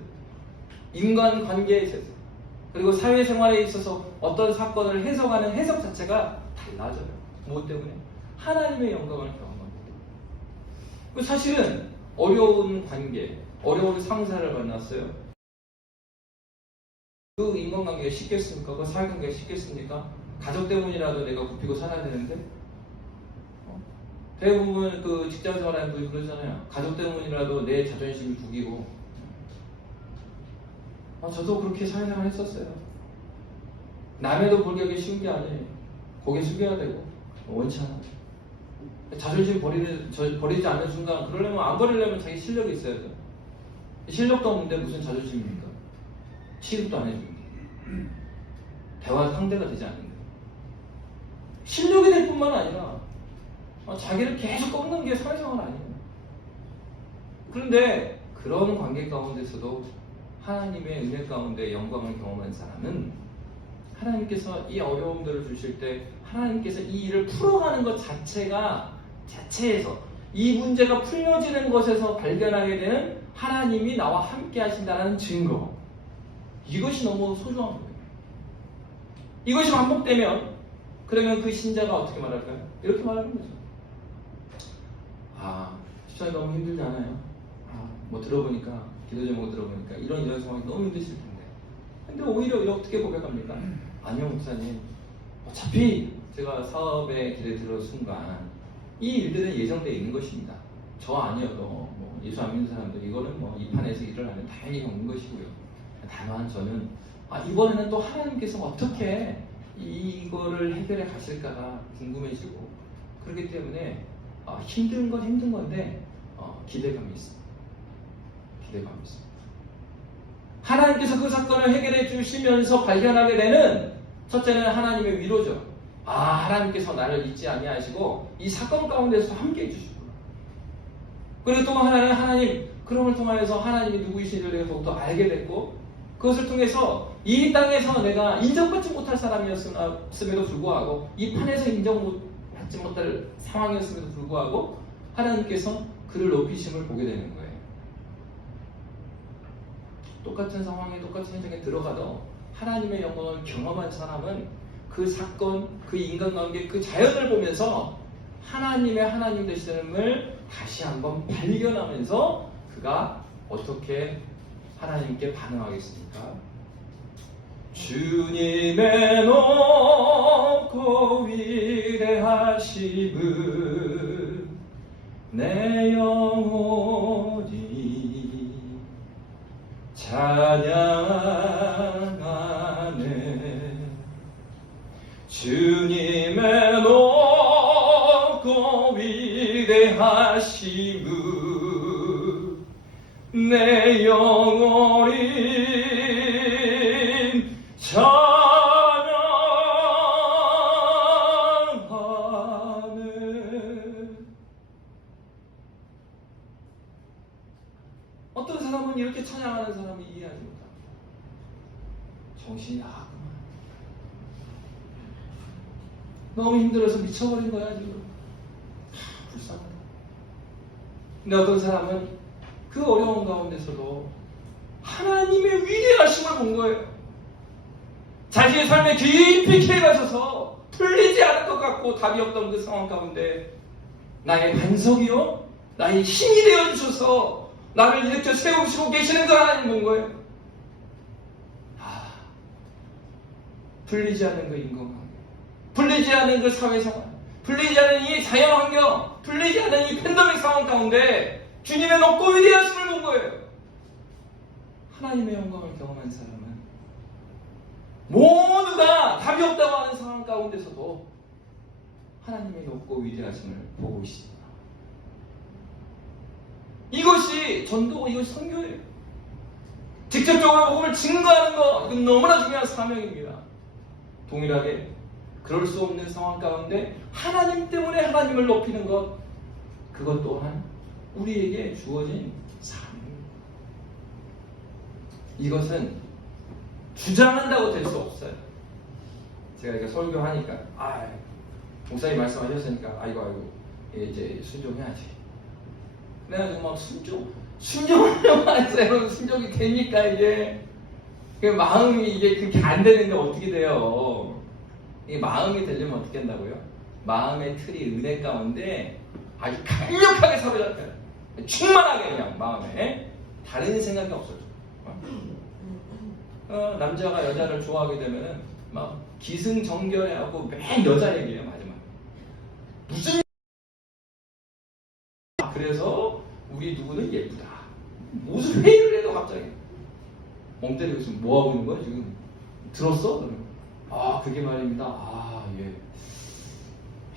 인간관계에 있어서 그리고 사회생활에 있어서 어떤 사건을 해석하는 해석 자체가 달라져요. 무엇 때문에? 하나님의 영광을 경험합니다. 사실은 어려운 관계, 어려운 상사를 만났어요. 그 인간관계가 쉽겠습니까? 그 사회관계가 쉽겠습니까? 가족 때문이라도 내가 굽히고 살아야 되는데 대부분 그 직장생활하는 분이 그러잖아요. 가족 때문이라도 내 자존심을 죽이고 저도 그렇게 사회생활 했었어요. 남의도 보기가 쉬운 게 아니에요. 고개 숙여야 되고 원치 않아. 자존심 버리지 않는 순간 그러려면 안 버리려면 자기 실력이 있어야 돼요. 실력도 없는데 무슨 자존심입니까? 취급도 안 해줍니다. 대화 상대가 되지 않는데 실력이 될 뿐만 아니라 자기를 계속 꺾는 게 사회생활 아니에요. 그런데 그런 관계 가운데서도 하나님의 은혜 가운데 영광을 경험한 사람은 하나님께서 이 어려움들을 주실 때 하나님께서 이 일을 풀어가는 것 자체에서 이 문제가 풀려지는 것에서 발견하게 되는 하나님이 나와 함께 하신다는 증거, 이것이 너무 소중한 거예요. 이것이 반복되면 그러면 그 신자가 어떻게 말할까요? 이렇게 말하는 거죠. 시간이 너무 힘들지 않아요? 들어보니까 기도 제목 들어보니까 이런 상황이 너무 힘드실 텐데. 근데 오히려 어떻게 고백합니까? 아니요, 목사님. 어차피 제가 사업에 길에 들어선 순간 이 일들은 예정되어 있는 것입니다. 저 아니어도 뭐 예수 안 믿는 사람들 이거는 뭐 이 판에서 일어나면 당연히 겪는 것이고요. 다만 저는 이번에는 또 하나님께서 어떻게 이거를 해결해 가실까가 궁금해지고 그렇기 때문에 힘든 건 힘든 건데 기대감이 있습니다. 기대감이 있습니다. 하나님께서 그 사건을 해결해 주시면서 발견하게 되는 첫째는 하나님의 위로죠. 하나님께서 나를 잊지 아니하시고 이 사건 가운데서 함께 해주시구나. 그리고 또 하나는 하나님 그럼을 통하여서 하나님이 누구이신지를 내가 더욱더 알게 됐고 그것을 통해서 이 땅에서 내가 인정받지 못할 사람이었음에도 불구하고 이 판에서 인정받지 못할 상황이었음에도 불구하고 하나님께서 그를 높이심을 보게 되는 거예요. 똑같은 상황에 똑같은 현장에 들어가도 하나님의 영광을 경험한 사람은 그 사건, 그 인간관계, 그 자연을 보면서 하나님의 하나님 되심을 다시 한번 발견하면서 그가 어떻게 하나님께 반응하겠습니까? 주님의 높고 위대하심을 내 영혼이 찬양하네. 주님의 높고 위대하심을 내 영혼이 찬양하네. 어떤 사람은 이렇게 찬양하는 사람이 이해하지 못합니다. 정신이 나갔구만. 너무 힘들어서 미쳐버린 거야 지금. 불쌍하다. 근데 어떤 사람은 그 어려운 가운데서도 하나님의 위대하심을 본 거예요. 자기의 삶에 깊이 캐가셔서 풀리지 않을 것 같고 답이 없던 그 상황 가운데 나의 반석이요 나의 힘이 되어주셔서 나를 일으켜 세우시고 계시는 걸 하나님 본 거예요. 풀리지 않는 그 인간관계, 풀리지 않는 그 사회상황, 풀리지 않는 이 자연환경, 풀리지 않는 이 팬데믹 상황 가운데 주님의 높고 위대하심을 본 거예요. 하나님의 영광을 경험한 사람은 모두가 답이 없다고 하는 상황 가운데서도 하나님의 높고 위대하심을 보고 있습니다. 이것이 전도고 이것이 선교예요. 직접적으로 복음을 증거하는 것, 이건 너무나 중요한 사명입니다. 동일하게 그럴 수 없는 상황 가운데 하나님 때문에 하나님을 높이는 것, 그것 또한 우리에게 주어진 사명입니다. 이것은 주장한다고 될 수 없어요. 제가 이렇게 설교하니까 목사님 말씀하셨으니까 아이고 이제 순종해야지. 그래가지고 막 순종하려고 했어요. 순종이 됩니까 이게? 그 마음이 이게 그렇게 안 되는데 어떻게 돼요? 이게 마음이 되려면 어떻게 한다고요? 마음의 틀이 은혜 가운데 아주 강력하게 사로잡혀요. 충만하게 그냥 마음에 다른 생각이 없어져. 남자가 여자를 좋아하게 되면은 막 기승전결해하고 맨 여자 얘기예요 마지막. 무슨 그래서 우리 누구는 예쁘다. 무슨 회의를 해도 갑자기 멍 때리고 있으면 뭐 하고 있는 거야 지금? 들었어? 그게 말입니다. 예.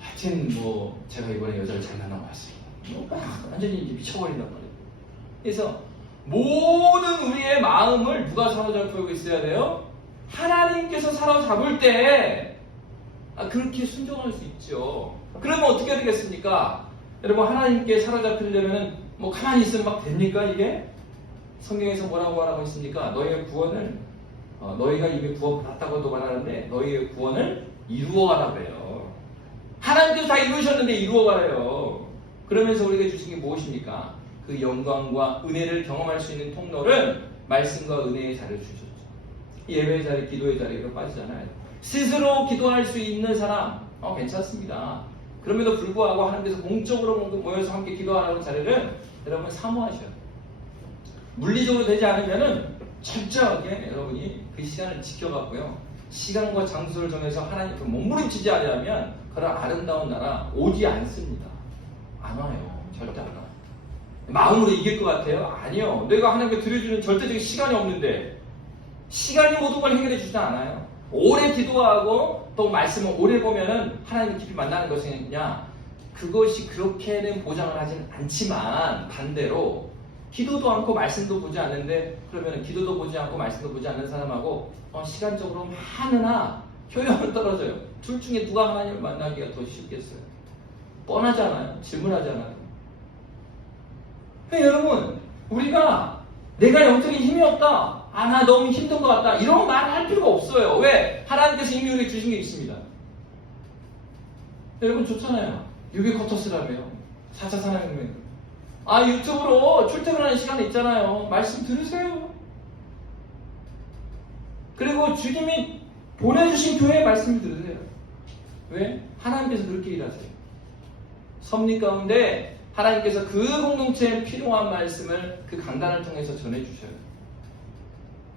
하여튼 뭐 제가 이번에 여자를 잘 만나봤습니다. 완전히 이제 미쳐버린단 말이에요. 그래서 모든 우리의 마음을 누가 사로잡고 있어야 돼요? 하나님께서 사로잡을 때 그렇게 순종할 수 있죠. 그러면 어떻게 되겠습니까? 여러분 하나님께 사로잡히려면 뭐 가만히 있으면 막 됩니까 이게? 성경에서 뭐라고 하라고 했습니까? 너희의 구원을 너희가 이미 구원받았다고도 말하는데 너희의 구원을 이루어가라 그래요. 하나님께서 다 이루셨는데 이루어가래요. 그러면서 우리에게 주신 게 무엇입니까? 그 영광과 은혜를 경험할 수 있는 통로를 말씀과 은혜의 자리를 주셨죠. 예배의 자리, 기도의 자리로 빠지잖아요. 스스로 기도할 수 있는 사람 괜찮습니다. 그럼에도 불구하고 하나님께서 공적으로 모여서 함께 기도하라는 자리를 여러분 사모하셔야 돼요. 물리적으로 되지 않으면은 철저하게 여러분이 그 시간을 지켜갖고요. 시간과 장소를 정해서 하나님 그 몸부림치지 않으려면 그런 아름다운 나라 오지 않습니다. 안 와요. 절대 안 와요. 마음으로 이길 것 같아요? 아니요. 내가 하나님께 드려주는 절대적인 시간이 없는데 시간이 모든 걸 해결해 주지 않아요. 오래 기도하고 또 말씀을 오래 보면은 하나님을 깊이 만나는 것이냐, 그것이 그렇게는 보장을 하진 않지만 반대로 기도도 않고 말씀도 보지 않는데, 그러면 기도도 보지 않고 말씀도 보지 않는 사람하고 시간적으로 많으나 효용은 떨어져요. 둘 중에 누가 하나님을 만나기가 더 쉽겠어요? 뻔하잖아요. 질문하잖아요. 여러분, 우리가 내가 영적인 힘이 없다, 나 너무 힘든 것 같다, 이런 말 할 필요가 없어요. 왜? 하나님께서 이미 우리에게 주신 게 있습니다. 여러분 좋잖아요. 유비쿼터스라며요. 4차 산업혁명. 유튜브로 출퇴근하는 시간이 있잖아요. 말씀 들으세요. 그리고 주님이 보내주신 교회의 말씀을 들으세요. 왜? 하나님께서 그렇게 일하세요. 섭리 가운데 하나님께서 그 공동체에 필요한 말씀을 그 강단을 통해서 전해주셔요.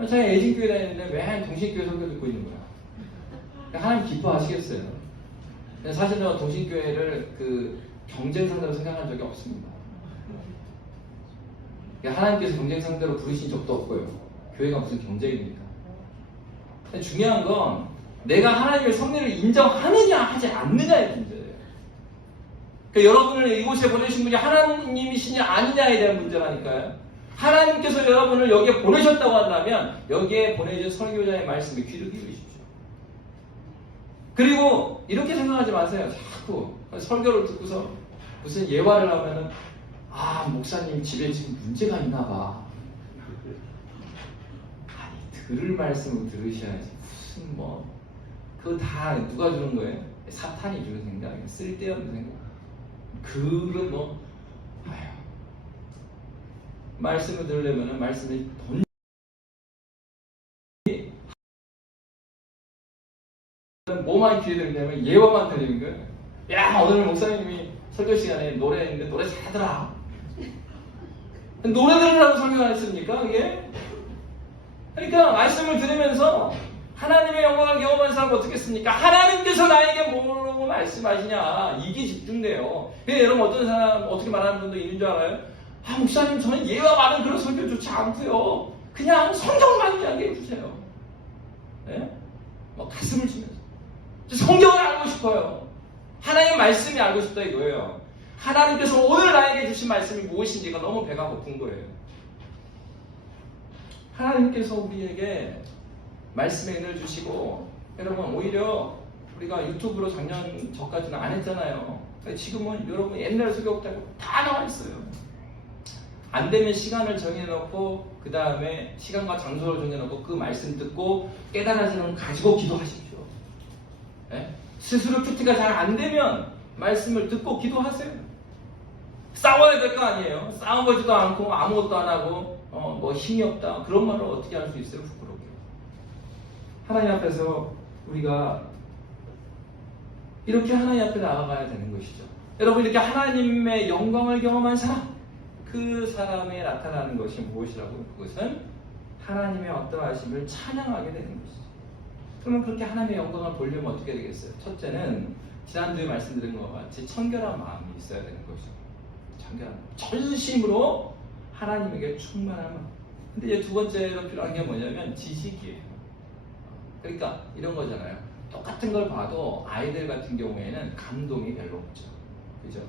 제가 애진교회 다니는데 왜 동신교회 설교 듣고 있는 거야? 하나님 기뻐하시겠어요? 사실 저는 동신교회를 그 경쟁 상대로 생각한 적이 없습니다. 하나님께서 경쟁 상대로 부르신 적도 없고요. 교회가 무슨 경쟁입니까? 중요한 건 내가 하나님의 섭리를 인정하느냐 하지 않느냐의 문제예요. 여러분을 이곳에 보내신 분이 하나님이시냐 아니냐에 대한 문제라니까요. 하나님께서 여러분을 여기에 보내셨다고 한다면 여기에 보내준 설교자의 말씀에 귀를 기울이십시오. 그리고 이렇게 생각하지 마세요. 자꾸 설교를 듣고서 무슨 예화를 하면은 목사님 집에 지금 문제가 있나 봐. 들을 말씀을 들으셔야지. 무슨 그거 다 누가 주는 거예요? 사탄이 주는 생각이에요. 쓸데없는 생각. 그거 말씀을 들으려면 말씀을 뭐만 귀에 들리냐면 예화만 들리는 거예요. 야, 오늘 목사님이 설교 시간에 노래했는데 노래 잘하더라. 노래 들으라고 설교 안 했습니까? 그게? 그러니까 말씀을 들으면서 하나님의 영광을 경험한 사람은 어떻겠습니까? 하나님께서 나에게 뭐라고 말씀하시냐, 이게 집중돼요. 여러분 어떤 사람 어떻게 말하는 분도 있는 줄 알아요? 목사님 저는 예와 많은 그런 설교 좋지 않고요. 그냥 성경만 이야기해 주세요. 네? 가슴을 치면서 성경을 알고 싶어요. 하나님의 말씀이 알고 싶다 이거예요. 하나님께서 오늘 나에게 주신 말씀이 무엇인지가 너무 배가 고픈 거예요. 하나님께서 우리에게 말씀에 은혜를 주시고, 여러분 오히려 우리가 유튜브로 작년 전까지는 안 했잖아요. 지금은 여러분 옛날 설교부터 다 나와 있어요. 안 되면 시간을 정해놓고 그 다음에 시간과 장소를 정해놓고 그 말씀 듣고 깨달아지는 걸 가지고 기도하십시오. 네? 스스로 큐티가 잘 안 되면 말씀을 듣고 기도하세요. 싸워야 될 거 아니에요. 싸워보지도 않고 아무것도 안 하고 힘이 없다 그런 말을 어떻게 할 수 있어요? 부끄럽게. 하나님 앞에서 우리가 이렇게 하나님 앞에 나아가야 되는 것이죠. 여러분 이렇게 하나님의 영광을 경험한 사람, 그 사람에 나타나는 것이 무엇이라고? 그것은 하나님의 어떠하심을 찬양하게 되는 것이죠. 그러면 그렇게 하나님의 영광을 보려면 어떻게 되겠어요? 첫째는 지난주에 말씀드린 것과 같이 청결한 마음이 있어야 되는 것이죠. 청결한 마음. 전심으로 하나님에게 충만한 마음. 근데 이제 두 번째로 필요한 게 뭐냐면 지식이에요. 그러니까 이런 거잖아요. 똑같은 걸 봐도 아이들 같은 경우에는 감동이 별로 없죠. 그죠?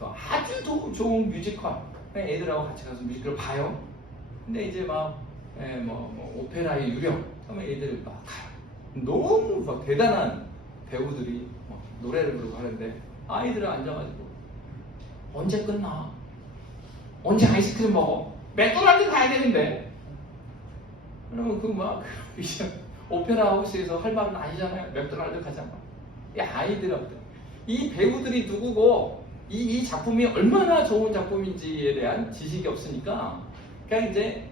아주 좋은 뮤지컬. 애들하고 같이 가서 뮤지컬을 봐요. 근데 이제 오페라의 유령. 그러면 애들이 막 가요. 너무 막 대단한 배우들이 노래를 부르고 하는데 아이들은 앉아가지고 언제 끝나? 언제 아이스크림 먹어? 맥도날드 가야 되는데. 그러면 이제 오페라 하우스에서 할 말은 아니잖아요. 맥도날드 가잖아. 아이들한테 이 배우들이 누구고 이 작품이 얼마나 좋은 작품인지에 대한 지식이 없으니까 그냥 이제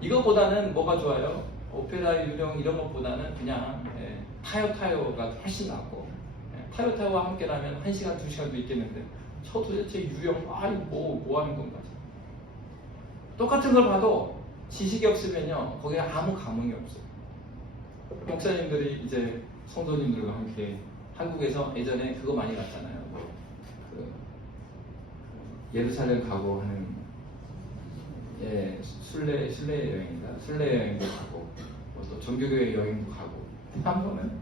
이것보다는 뭐가 좋아요? 오페라 유령 이런 것보다는 그냥 타요타요가 훨씬 낫고, 타요타요와 함께라면 1시간 2시간도 있겠는데 저 도대체 유령 뭐 하는 건가? 똑같은 걸 봐도 지식이 없으면요 거기에 아무 감흥이 없어요. 목사님들이 이제 성도님들과 함께 한국에서 예전에 그거 많이 갔잖아요. 예루살렘 가고 하는 순례 여행인가 순례 여행도 가고 또 정규교회 여행도 가고 한 번은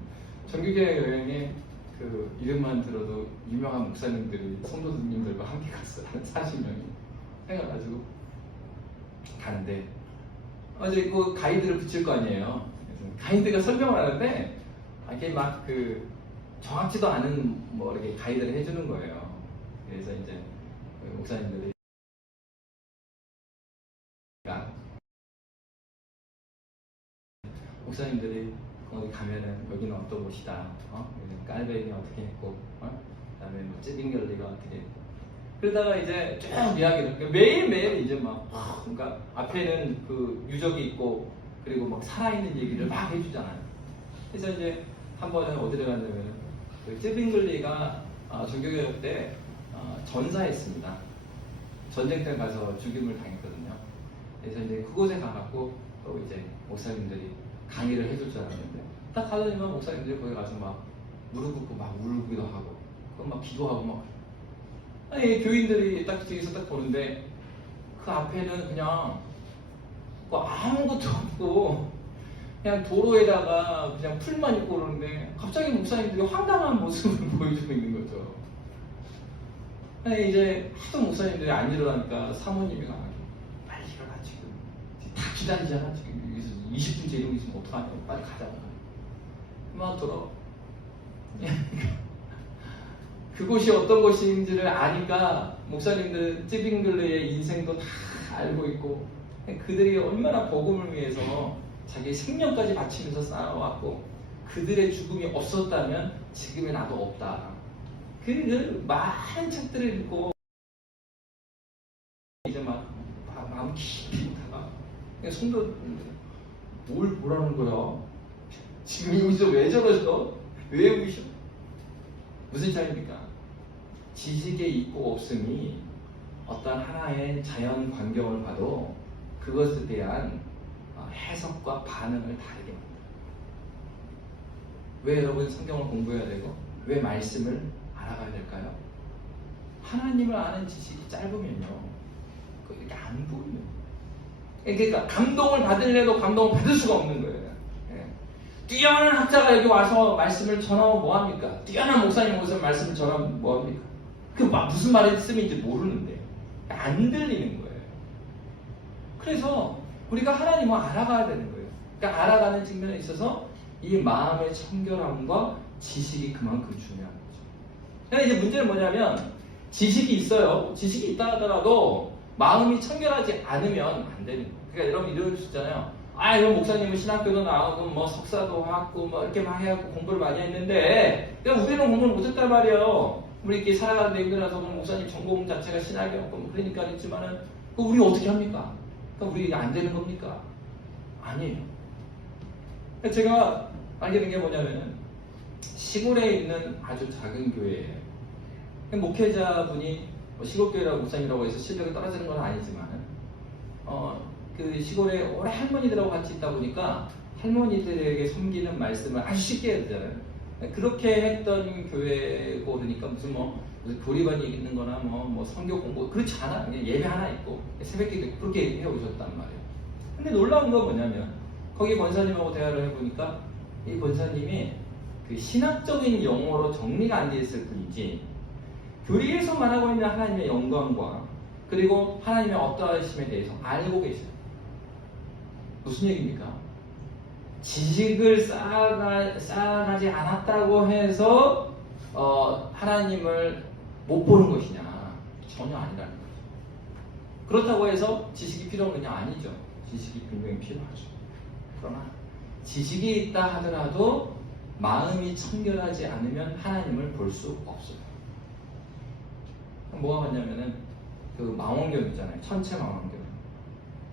정규교회 여행에 그 이름만 들어도 유명한 목사님들이 성도님들과 함께 갔어요. 한 40명이 해가지고 가는데 어제 그 가이드를 붙일 거 아니에요. 그래서 가이드가 설명을 하는데 이게 막 그 정확지도 않은 뭐 이렇게 가이드를 해주는 거예요. 그래서 이제 그 목사님들이 거기 가면은 여기는 어떤 곳이다. 여기는 깔베인이 어떻게 했고, 그다음에 뭐 찌빙결리가 어떻게 했고. 그러다가 이제 쭉 이야기를 매일매일 이제 막 그러니까 앞에는 그 유적이 있고 그리고 막 살아있는 얘기를 막 해주잖아요. 그래서 이제 한 번은 어디를 갔냐면 그 찌빙글리가 종교개혁 때 전사했습니다. 전쟁터에 가서 죽임을 당했거든요. 그래서 이제 그곳에 가갖고 또 이제 목사님들이 강의를 해줄 줄 알았는데 딱 가더니만 목사님들이 거기 가서 막 무릎 꿇고 막 울기도 하고 막 기도하고 막 아니 교인들이 딱 뒤에서 딱 보는데 그 앞에는 그냥 뭐 아무것도 없고 그냥 도로에다가 그냥 풀만 있고 그러는데 갑자기 목사님들이 황당한 모습을 보여주고 있는 거죠. 아니 이제 하도 목사님들이 안 일어나니까 사모님이 가만히 빨리 일어나 지금 다 기다리잖아 지금 여기서 20분째 이러고 있으면 어떡하냐 빨리 가자 그만 돌아 그곳이 어떤 곳인지를 아니까 목사님들 찌빙글레의 인생도 다 알고 있고 그들이 얼마나 복음을 위해서 자기 생명까지 바치면서 쌓아왔고 그들의 죽음이 없었다면 지금의 나도 없다. 그 많은 책들을 읽고 이제 막 마음 깊이 다가 성도 뭘 보라는 거야? 지금 여기서 왜 저러셔? 왜 우셔? 무슨 차이입니까? 지식의 있고 없음이 어떤 하나의 자연 광경을 봐도 그것에 대한 해석과 반응을 다르게 만들어요. 왜 여러분 성경을 공부해야 되고 왜 말씀을 알아가야 될까요? 하나님을 아는 지식이 짧으면요 이렇게 안 보이는 그러니까 감동을 받으려도 감동을 받을 수가 없는 거예요. 뛰어난 학자가 여기 와서 말씀을 전하면 뭐합니까? 뛰어난 목사님 오셔서 말씀을 전하면 뭐합니까? 그 무슨 말씀인지 모르는데 안 들리는 거예요. 그래서 우리가 하나님을 알아가야 되는 거예요. 그러니까 알아가는 측면에 있어서 이 마음의 청결함과 지식이 그만큼 중요한 거죠. 그런데 이제 문제는 뭐냐면 지식이 있어요. 지식이 있다 하더라도 마음이 청결하지 않으면 안 되는 거예요. 그러니까 여러분 이럴 수 있잖아요. 이건 목사님은 신학교도 나오고 뭐 석사도 하고 뭐 이렇게 막 해갖고 공부를 많이 했는데 우리는 공부를 못했단 말이에요. 우리 이렇게 살아가는 데 힘들어서 목사님 전공 자체가 신학이었고 뭐 그러니까 했지만은 우리 어떻게 합니까? 그럼 우리 안 되는 겁니까? 아니에요. 제가 알게 된 게 뭐냐면 시골에 있는 아주 작은 교회예요. 목회자분이 시골교회라고 목사님이라고 해서 실력이 떨어지는 건 아니지만 그 시골에 오래 할머니들하고 같이 있다 보니까 할머니들에게 섬기는 말씀을 아주 쉽게 해야 되잖아요. 그렇게 했던 교회고 그러니까 무슨 교리반이 있는 거나 뭐 성경 공부 그렇지 않아. 그냥 예배 하나 있고 새벽기도 있고 그렇게 해오셨단 말이에요. 근데 놀라운 건 뭐냐면 거기 권사님하고 대화를 해보니까 이 권사님이 그 신학적인 용어로 정리가 안 돼 있을 뿐이지 교리에서 말하고 있는 하나님의 영광과 그리고 하나님의 어떠하심에 대해서 알고 계셔요. 무슨 얘기입니까? 지식을 쌓아가지 않았다고 해서 하나님을 못 보는 것이냐? 전혀 아니라는 거죠. 그렇다고 해서 지식이 필요 없느냐? 아니죠. 지식이 분명히 필요하죠. 그러나 지식이 있다 하더라도 마음이 청결하지 않으면 하나님을 볼 수 없어요. 뭐가 같냐면은 그 망원경 있잖아요. 천체망원경.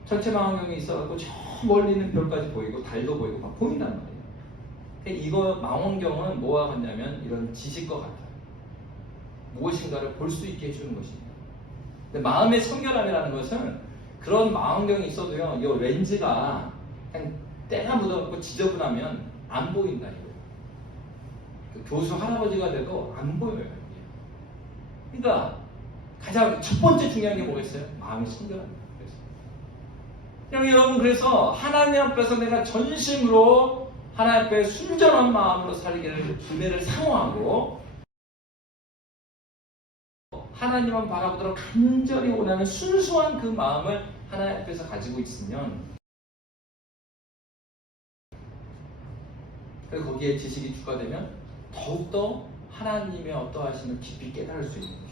천체망원경이 있어갖고 저 멀리 있는 별까지 보이고 달도 보이고 막 보인단 말이에요. 그러니까 이거 망원경은 뭐와 같냐면 이런 지식과 같아요. 무엇인가를 볼 수 있게 해주는 것입니다. 근데 마음의 청결함이라는 것은 그런 망원경이 있어도요, 이 렌즈가 그냥 때가 묻어갖고 지저분하면 안 보인다 이거예요. 그 교수 할아버지가 돼도 안 보여요. 그러니까 가장 첫 번째 중요한 게 뭐겠어요? 마음이 순결합니다. 여러분, 그래서 하나님 앞에서 내가 전심으로 하나님 앞에 순전한 마음으로 살기를 은혜를 사모하고 하나님만 바라보도록 간절히 원하는 순수한 그 마음을 하나님 앞에서 가지고 있으면, 그리고 거기에 지식이 추가되면 더욱더 하나님의 어떠하심을 깊이 깨달을 수 있는 것이죠.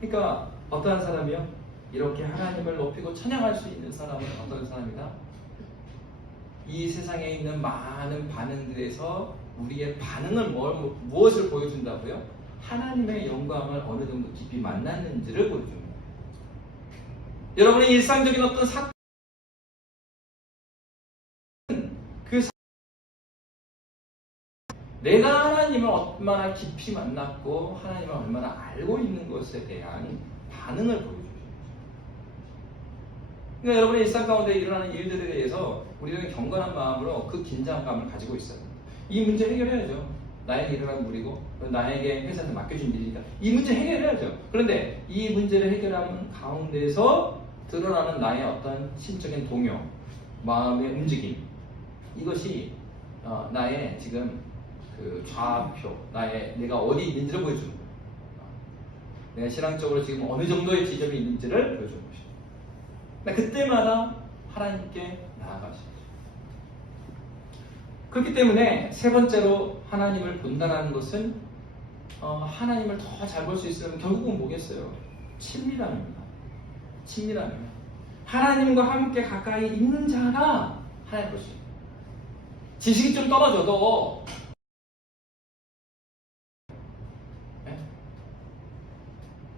그러니까 어떠한 사람이요? 이렇게 하나님을 높이고 찬양할 수 있는 사람은 어떤 사람이다? 이 세상에 있는 많은 반응들에서 우리의 반응을 무엇을 보여준다고요? 하나님의 영광을 어느 정도 깊이 만났는지를 보여줍니다. 여러분의 일상적인 어떤 사건, 내가 하나님을 얼마나 깊이 만났고 하나님을 얼마나 알고 있는 것에 대한 반응을 보여줍니다. 그러니까 여러분의 일상 가운데 일어나는 일들에 대해서 우리는 경건한 마음으로 그 긴장감을 가지고 있어요. 이 문제 해결해야죠. 나에게 일어난 일이고 나에게 회사에서 맡겨준 일이니까 이 문제 해결해야죠. 그런데 이 문제를 해결하는 가운데서 드러나는 나의 어떤 심적인 동요, 마음의 움직임, 이것이 나의 지금 그 좌표, 내가 어디 있는지를 보여주는 거예요. 내가 신앙적으로 지금 어느 정도의 지점이 있는지를 보여주는 것이죠. 그때마다 하나님께 나아가시죠. 그렇기 때문에 세 번째로 하나님을 본다는 것은 하나님을 더 잘 볼 수 있으면 결국은 뭐겠어요? 친밀함입니다. 친밀함입니다. 하나님과 함께 가까이 있는 자가 하나님 볼 수 있어요. 지식이 좀 떨어져도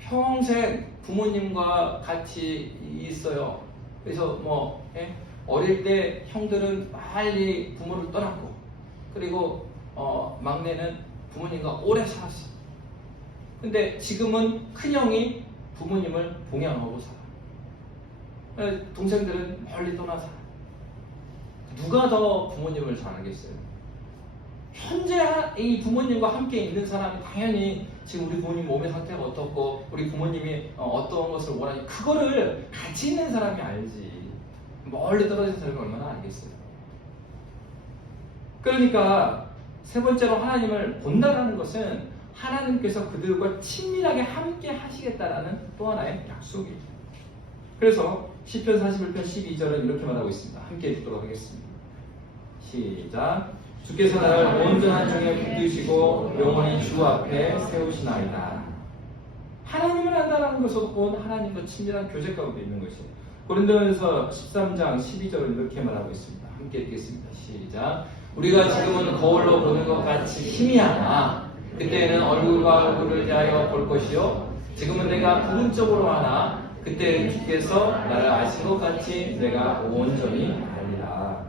평생 부모님과 같이 있어요. 그래서 어릴 때 형들은 빨리 부모를 떠났고, 그리고 막내는 부모님과 오래 살았어. 근데 지금은 큰형이 부모님을 봉양하고 살아. 동생들은 멀리 떠나 살아. 누가 더 부모님을 잘 알겠어요? 현재 이 부모님과 함께 있는 사람이 당연히 지금 우리 부모님 몸의 상태가 어떻고 우리 부모님이 어떤 것을 원하는지 그거를 같이 있는 사람이 알지, 멀리 떨어진 사람이 얼마나 알겠어요. 그러니까 세 번째로 하나님을 본다라는 것은 하나님께서 그들과 친밀하게 함께 하시겠다라는 또 하나의 약속이죠. 그래서 시편 41편 12절은 이렇게 말하고 있습니다. 함께 읽도록 하겠습니다. 시작. 주께서 나를 온전한 중에 붙드시고 영원히 주 앞에 세우시나이다. 하나님을 안다는 것으로 본 하나님과 친밀한 교제 가운데 있는 것이에요. 고린도전서 13장 12절은 이렇게 말하고 있습니다. 함께 읽겠습니다. 시작. 우리가 지금은 거울로 보는 것 같이 희미하나 그때에는 얼굴과 얼굴을 대하여 볼 것이요 지금은 내가 부분적으로 하나 그때는 주께서 나를 아신 것 같이 내가 온전히 알리라.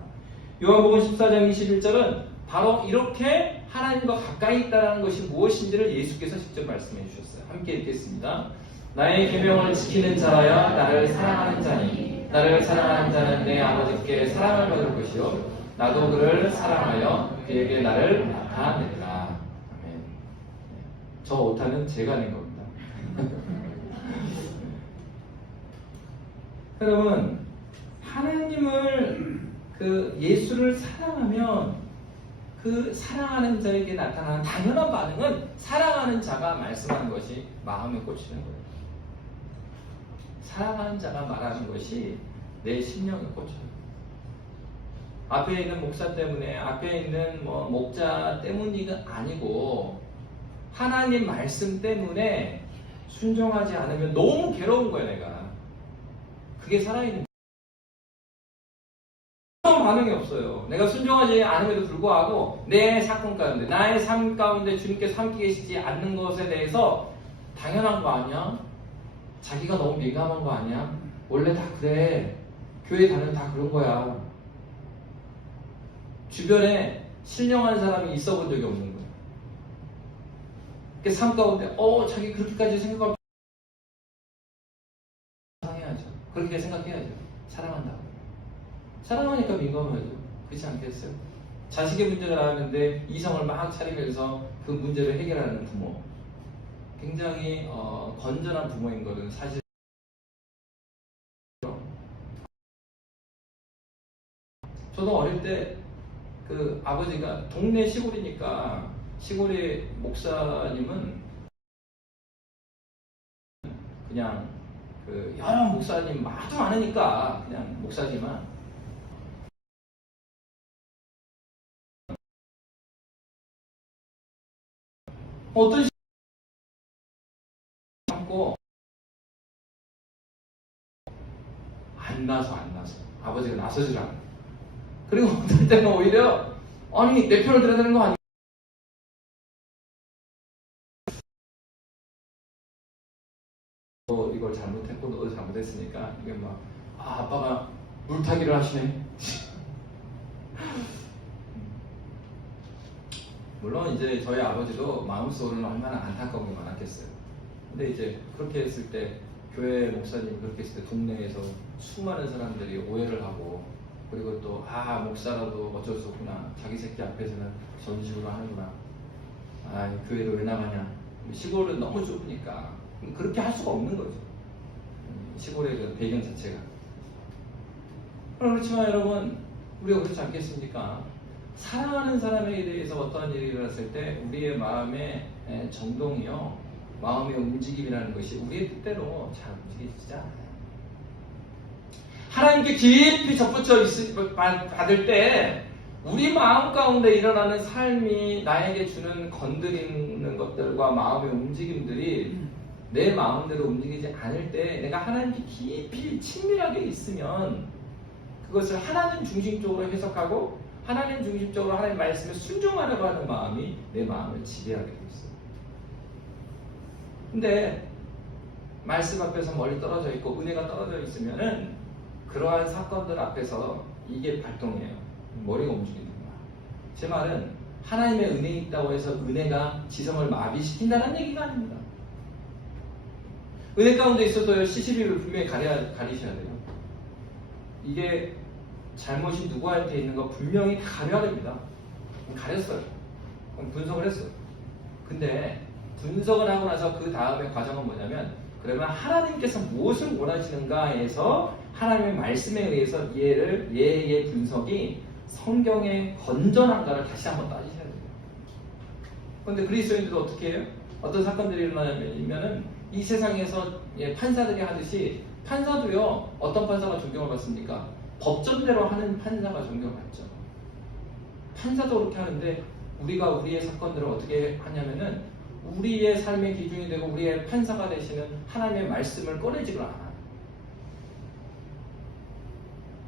요한복음 14장 21절은 바로 이렇게 하나님과 가까이 있다는 것이 무엇인지를 예수께서 직접 말씀해 주셨어요. 함께 읽겠습니다. 나의 계명을 지키는 자라야 나를 사랑하는 자니 나를 사랑하는 자는 내 아버지께 사랑을 받을 것이요 나도 그를 사랑하여 그에게 나를 나타내리라. 아멘. 저 오타는 제가 낸 겁니다. 여러분, 하나님을 예수를 사랑하면 그 사랑하는 자에게 나타나는 당연한 반응은 사랑하는 자가 말씀하는 것이 마음에 꽂히는 거예요. 사랑하는 자가 말하는 것이 내 심령에 꽂혀요. 앞에 있는 목사 때문에, 앞에 있는 목자 때문이 아니고 하나님 말씀 때문에 순종하지 않으면 너무 괴로운 거예요, 내가. 그게 살아있는 반응이 없어요. 내가 순종하지 않음에도 불구하고 내 사건 가운데, 나의 삶 가운데 주님께서 함께 계시지 않는 것에 대해서 당연한 거 아니야? 자기가 너무 민감한 거 아니야? 원래 다 그래. 교회 다니면 다 그런 거야. 주변에 신령한 사람이 있어 본 적이 없는 거예요. 그 삶 가운데 자기 그렇게까지 생각하면 사랑해야죠. 그렇게 생각해야죠. 사랑한다고. 사랑하니까 민감하죠. 그렇지 않겠어요? 자식의 문제가 나왔는데 이성을 막 차리면서 그 문제를 해결하는 부모. 굉장히 건전한 부모인 것은 사실. 저도 어릴 때 그 아버지가 동네 시골이니까 시골의 목사님은 그냥 그 여러 목사님 하도 많으니까 그냥 목사지만 어떤 않고 안 나서 아버지가 나서질 않아. 그리고 어떨 때는 오히려 아니 내 편을 들어야 되는 거 아니야? 이걸 잘못했고 너도 잘못했으니까 이게 막 아빠가 물타기를 하시네. 물론 이제 저희 아버지도 마음속으로는 얼마나 안타까운 게 많았겠어요. 근데 이제 그렇게 했을 때 교회 목사님 그렇게 했을 때 동네에서 수많은 사람들이 오해를 하고 그리고 또 목사라도 어쩔 수 없구나. 자기 새끼 앞에서는 저런 식으로 하는구나. 교회를 왜 나가냐. 시골은 너무 좁으니까 그렇게 할 수가 없는 거죠. 시골의 그 배경 자체가. 그렇지만 여러분 우리가 그렇지 않겠습니까? 사랑하는 사람에 대해서 어떠한 일이 일어났을 때 우리의 마음의 정동이요, 마음의 움직임이라는 것이 우리의 뜻대로 잘 움직이지 않아요. 하나님께 깊이 접붙여 받을 때 우리 마음 가운데 일어나는 삶이 나에게 주는 건드리는 것들과 마음의 움직임들이 내 마음대로 움직이지 않을 때 내가 하나님께 깊이 친밀하게 있으면 그것을 하나님 중심적으로 해석하고 하나님 중심적으로 하나님 말씀에 순종하려고 하는 마음이 내 마음을 지배하게 되어 있어요. 근데 말씀 앞에서 멀리 떨어져 있고 은혜가 떨어져 있으면은 그러한 사건들 앞에서 이게 발동해요. 머리가 움직이는구나. 제 말은 하나님의 은혜 있다고 해서 은혜가 지성을 마비시킨다는 얘기가 아닙니다. 은혜 가운데 있어도 CCTV를 분명히 가리셔야 돼요. 이게 잘못이 누구한테 있는 거 분명히 다 가려야 됩니다. 가렸어요. 분석을 했어요. 근데 분석을 하고 나서 그 다음에 과정은 뭐냐면 그러면 하나님께서 무엇을 원하시는가에서 하나님의 말씀에 의해서 얘의 분석이 성경의 건전한가를 다시 한번 따지셔야 돼요. 그런데 그리스도인들도 어떻게 해요? 어떤 사건들이 일어나면은 이 세상에서 판사들이 하듯이 판사도요 어떤 판사가 존경을 받습니까? 법전대로 하는 판사가 존경을 받죠. 판사도 그렇게 하는데 우리가 우리의 사건들을 어떻게 하냐면은 우리의 삶의 기준이 되고 우리의 판사가 되시는 하나님의 말씀을 꺼내지를 않아요.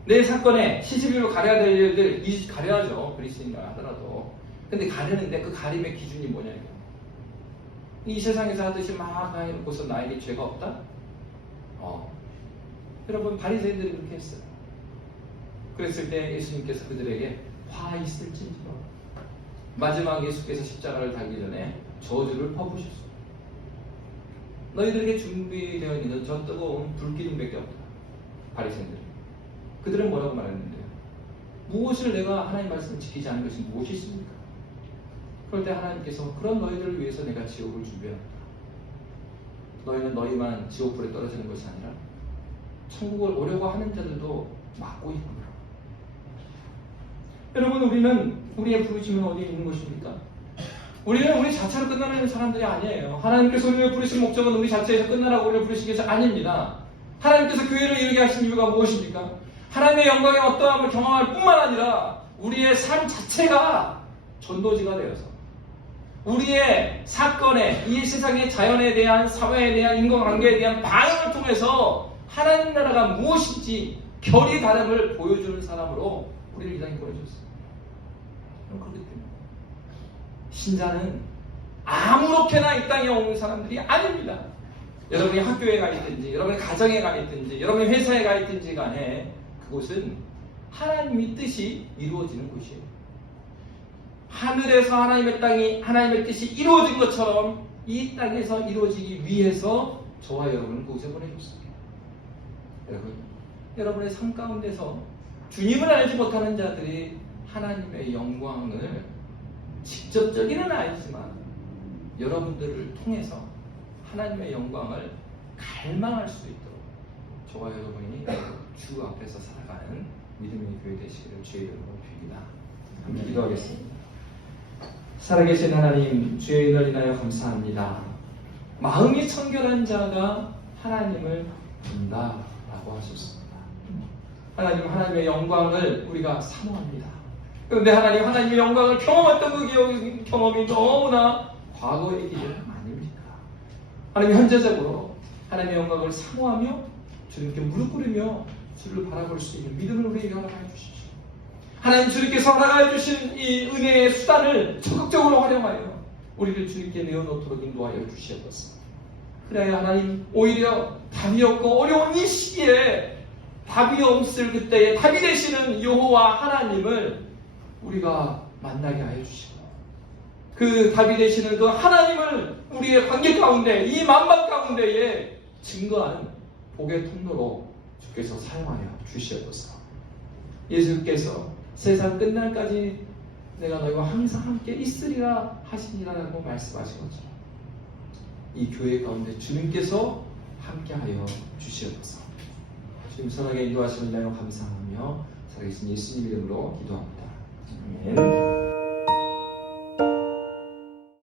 내 사건에 CCTV로 가려야 될 일들 가려야죠. 그리스도인이라 하더라도. 근데 가리는데 그 가림의 기준이 뭐냐면 이 세상에서 하듯이 막 해놓고서 나에게 죄가 없다? 여러분 바리새인들이 그렇게 했어요. 그랬을 때 예수님께서 그들에게 화 있을진지로 마지막 예수께서 십자가를 달기 전에 저주를 퍼부으셨습니다. 너희들에게 준비되어 있는 저 뜨거운 불기둥밖에 없다. 바리새인들이. 그들은 뭐라고 말했는데요? 무엇을 내가 하나님 말씀을 지키지 않은 것이 무엇이 있습니까? 그럴 때 하나님께서 그런 너희들을 위해서 내가 지옥을 준비한다. 너희는 너희만 지옥불에 떨어지는 것이 아니라 천국을 오려고 하는 자들도 막고 있구나. 여러분 우리는 우리의 부르심은 어디에 있는 것입니까? 우리는 우리 자체로 끝나는 사람들이 아니에요. 하나님께서 우리를 부르신 목적은 우리 자체에서 끝나라고 우리를 부르신 것이 아닙니다. 하나님께서 교회를 이루게 하신 이유가 무엇입니까? 하나님의 영광의 어떠함을 경험할 뿐만 아니라 우리의 삶 자체가 전도지가 되어서 우리의 사건에 이 세상의 자연에 대한 사회에 대한 인간관계에 대한 반응을 통해서 하나님 나라가 무엇인지 결이 다름을 보여주는 사람으로 우리를 이 땅에 보내줬어요. 그렇기 때문에 신자는 아무렇게나 이 땅에 온 사람들이 아닙니다. 여러분이 학교에 가 있든지 여러분이 가정에 가 있든지 여러분이 회사에 가 있든지 간에 그곳은 하나님의 뜻이 이루어지는 곳이에요. 하늘에서 하나님의 뜻이 이루어진 것처럼 이 땅에서 이루어지기 위해서 저와 여러분을 그곳에 보내줬습니다. 여러분의 삶 가운데서 주님을 알지 못하는 자들이 하나님의 영광을 직접적인은 아니지만 여러분들을 통해서 하나님의 영광을 갈망할 수 있도록 저와 여러분이 주 앞에서 살아가는 믿음의 교회 되시기를 주의 이름으로 빕니다. 함께 기도하겠습니다. 살아계신 하나님, 주의 은혜를 인하여 감사합니다. 마음이 청결한 자가 하나님을 본다라고 하셨습니다. 하나님, 하나님의 영광을 우리가 사모합니다. 그런데 하나님, 하나님의 영광을 경험했던 그 경험이 너무나 과거의 일은 아닙니까? 하나님, 현재적으로 하나님의 영광을 사모하며 주님께 무릎 꿇으며 주를 바라볼 수 있는 믿음을 우리에게 허락하여 주십시오. 하나님, 주님께서 허락하여 주신 이 은혜의 수단을 적극적으로 활용하여 우리를 주님께 내어놓도록 인도하여 주시옵소서. 그래야 하나님, 오히려 답이 없고 어려운 이 시기에 답이 없을 그때에 답이 되시는 여호와 하나님을 우리가 만나게 하여 주시고, 그 답이 되시는 그 하나님을 우리의 관계 가운데, 이 만방 가운데에 증거하는 복의 통로로 주께서 사용하여 주시옵소서. 예수께서 세상 끝날까지 내가 너희와 항상 함께 있으리라 하시니라라고 말씀하신 것처럼 이 교회 가운데 주님께서 함께하여 주시옵소서. 주님 선하게 인도하시는 나요 감사하며 살아계신 예수님 이름으로 기도합니다. 아멘.